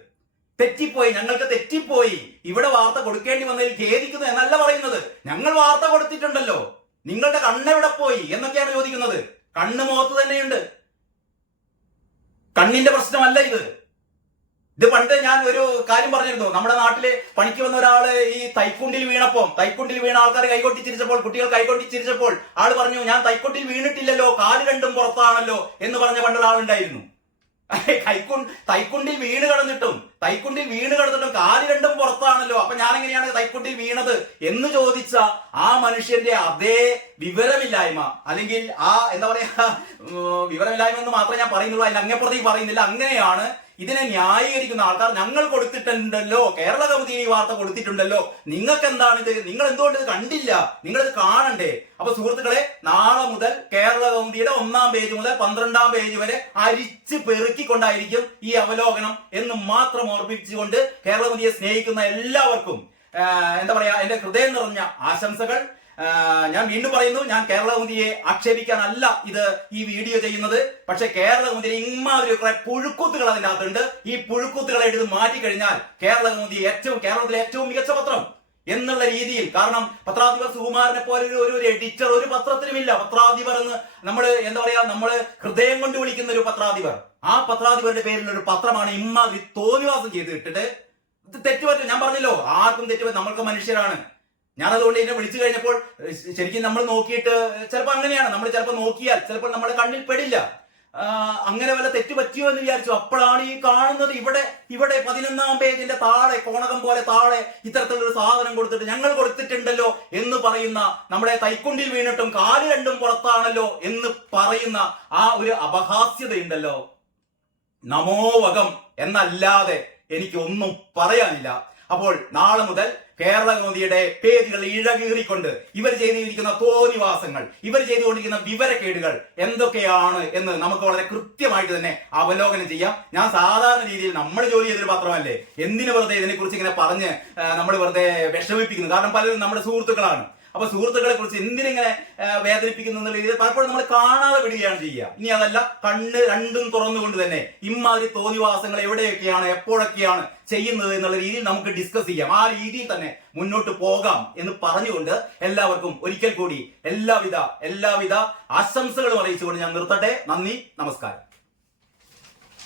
ഞങ്ങൾക്ക് തെറ്റിപ്പോയി, ഇവിടെ വാർത്ത കൊടുക്കേണ്ടി വന്നതിൽ ഖേദിക്കുന്നു എന്നല്ല പറയുന്നത്. ഞങ്ങൾ വാർത്ത കൊടുത്തിട്ടുണ്ടല്ലോ, നിങ്ങളുടെ കണ്ണെവിടെ പോയി എന്നൊക്കെയാണ് ചോദിക്കുന്നത്. കണ്ണ് മുഖത്ത് തന്നെയുണ്ട്, കണ്ണിന്റെ പ്രശ്നമല്ല ഇത്. പണ്ട് ഞാൻ ഒരു കാര്യം പറഞ്ഞിരുന്നു. നമ്മുടെ നാട്ടില് പണിക്ക് വന്ന ഒരാള് ഈ തൈക്കുണ്ടിൽ വീണ ആൾക്കാർ കുട്ടികൾ കൈകൊട്ടിച്ചിരിച്ചപ്പോൾ ആള് പറഞ്ഞു, ഞാൻ തൈക്കുണ്ടിൽ വീണിട്ടില്ലല്ലോ, കാല് രണ്ടും പുറത്താണല്ലോ എന്ന് പറഞ്ഞ പണ്ടൊരാളുണ്ടായിരുന്നു. തൈക്കുണ്ടിൽ വീണ് കിടന്നിട്ടും തൈക്കുണ്ടിൽ വീണ് കിടന്നിട്ടും കാല് രണ്ടും പുറത്താണല്ലോ, അപ്പൊ ഞാൻ എങ്ങനെയാണ് തൈക്കുണ്ടിൽ വീണത് എന്ന് ചോദിച്ച ആ മനുഷ്യന്റെ അതേ വിവരമില്ലായ്മ, അല്ലെങ്കിൽ ആ എന്താ പറയാ വിവരമില്ലായ്മ എന്ന് മാത്രമേ ഞാൻ പറയുന്നുള്ളൂ, അതിൽ അങ്ങേപ്പുറത്തേക്ക് പറയുന്നില്ല. അങ്ങനെയാണ് ഇതിനെ ന്യായീകരിക്കുന്ന ആൾക്കാർ. ഞങ്ങൾ കൊടുത്തിട്ടുണ്ടല്ലോ, കേരള കൗമുദി ഈ വാർത്ത കൊടുത്തിട്ടുണ്ടല്ലോ, നിങ്ങൾക്ക് എന്താണിത്, നിങ്ങൾ എന്തുകൊണ്ട് ഇത് കണ്ടില്ല, നിങ്ങളിത് കാണണ്ടേ? അപ്പൊ സുഹൃത്തുക്കളെ, നാളെ മുതൽ കേരള കൗമുദിയുടെ 1-ാം പേജ് മുതൽ 12-ാം പേജ് വരെ അരിച്ച് പെറുക്കിക്കൊണ്ടായിരിക്കും ഈ അവലോകനം എന്ന് മാത്രം ഓർമ്മിപ്പിച്ചുകൊണ്ട് കേരള കൗമുദിയെ സ്നേഹിക്കുന്ന എല്ലാവർക്കും എന്താ പറയാ എന്റെ ഹൃദയം നിറഞ്ഞ ആശംസകൾ. ഞാൻ വീണ്ടും പറയുന്നു, ഞാൻ കേരള കൗമുദിയെ ആക്ഷേപിക്കാനല്ല ഇത് ഈ വീഡിയോ ചെയ്യുന്നത്. പക്ഷെ കേരള കൗമുദിയിലെ ഇമാതിരി കുറെ പുഴുക്കുത്തുകൾ അതിൻ്റെ അകത്തുണ്ട്. ഈ പുഴുക്കുത്തുകളെ എടുത്ത് മാറ്റിക്കഴിഞ്ഞാൽ കേരള കൗമുദി കേരളത്തിലെ ഏറ്റവും മികച്ച പത്രം എന്നുള്ള രീതിയിൽ. കാരണം പത്രാധിപർ സുകുമാരനെ പോലെ ഒരു എഡിറ്റർ ഒരു പത്രത്തിനുമില്ല. പത്രാധിപർ എന്ന് എന്താ പറയാ നമ്മള് ഹൃദയം കൊണ്ട് വിളിക്കുന്ന ഒരു പത്രാധിപർ. ആ പത്രാധിപരുടെ പേരിലുള്ള ഒരു പത്രമാണ് ഇമാതിരി തോന്നിവാസം ചെയ്തിട്ടിട്ട്. ഇത് തെറ്റുപറ്റും, ഞാൻ പറഞ്ഞല്ലോ, ആർക്കും തെറ്റുപറ്റും, നമ്മൾക്ക് മനുഷ്യരാണ്. ഞാനതുകൊണ്ട് എന്നെ വിളിച്ചു കഴിഞ്ഞപ്പോൾ ശരിക്കും നമ്മൾ നോക്കിയിട്ട് ചിലപ്പോൾ അങ്ങനെയാണ്, നമ്മൾ ചിലപ്പോൾ നോക്കിയാൽ ചിലപ്പോൾ നമ്മുടെ കണ്ണിൽ പെടില്ല. അങ്ങനെ വല്ല തെറ്റു പറ്റിയോ എന്ന് വിചാരിച്ചു. അപ്പോഴാണ് ഈ കാണുന്നത് ഇവിടെ 11-ാം പേജിന്റെ താഴെ കോണകം പോലെ താഴെ ഇത്തരത്തിലൊരു സാധനം കൊടുത്തിട്ട് ഞങ്ങൾ കൊടുത്തിട്ടുണ്ടല്ലോ എന്ന് പറയുന്ന, നമ്മുടെ തൈക്കുണ്ടിൽ വീണിട്ടും കാല് രണ്ടും പുറത്താണല്ലോ എന്ന് പറയുന്ന ആ ഒരു അപഹാസ്യതയുണ്ടല്ലോ. നമോവകം എന്നല്ലാതെ എനിക്കൊന്നും പറയാനില്ല. അപ്പോൾ നാളെ മുതൽ കേരള കൗമുദിയുടെ പേജുകൾ ഇഴകീറിക്കൊണ്ട് ഇവർ ചെയ്തിരിക്കുന്ന തോന്നിവാസങ്ങൾ, ഇവർ ചെയ്തുകൊണ്ടിരിക്കുന്ന വിവരക്കേടുകൾ എന്തൊക്കെയാണ് എന്ന് നമുക്ക് വളരെ കൃത്യമായിട്ട് തന്നെ അവലോകനം ചെയ്യാം. ഞാൻ സാധാരണ രീതിയിൽ നമ്മൾ ജോലി ചെയ്തൊരു പത്രമല്ലേ, എന്തിനു വെറുതെ ഇതിനെക്കുറിച്ച് ഇങ്ങനെ പറഞ്ഞ് നമ്മൾ വെറുതെ വിഷമിപ്പിക്കുന്നു? കാരണം പലരും നമ്മുടെ സുഹൃത്തുക്കളാണ്. അപ്പൊ സുഹൃത്തുക്കളെ കുറിച്ച് എന്തിനിങ്ങനെ വേദനിപ്പിക്കുന്നു എന്നുള്ള രീതിയിൽ പലപ്പോഴും നമ്മൾ കാണാതെ വിടുകയാണ് ചെയ്യുക. ഇനി അതല്ല, കണ്ണ് രണ്ടും തുറന്നുകൊണ്ട് തന്നെ ഇമാതിരി തോന്നിവാസങ്ങൾ എവിടെയൊക്കെയാണ് എപ്പോഴൊക്കെയാണ് ചെയ്യുന്നത് എന്നുള്ള രീതിയിൽ നമുക്ക് ഡിസ്കസ് ചെയ്യാം. ആ രീതിയിൽ തന്നെ മുന്നോട്ട് പോകാം എന്ന് പറഞ്ഞുകൊണ്ട് എല്ലാവർക്കും ഒരിക്കൽ കൂടി എല്ലാവിധ ആശംസകളും അറിയിച്ചുകൊണ്ട് ഞാൻ നിർത്തട്ടെ. നന്ദി, നമസ്കാരം.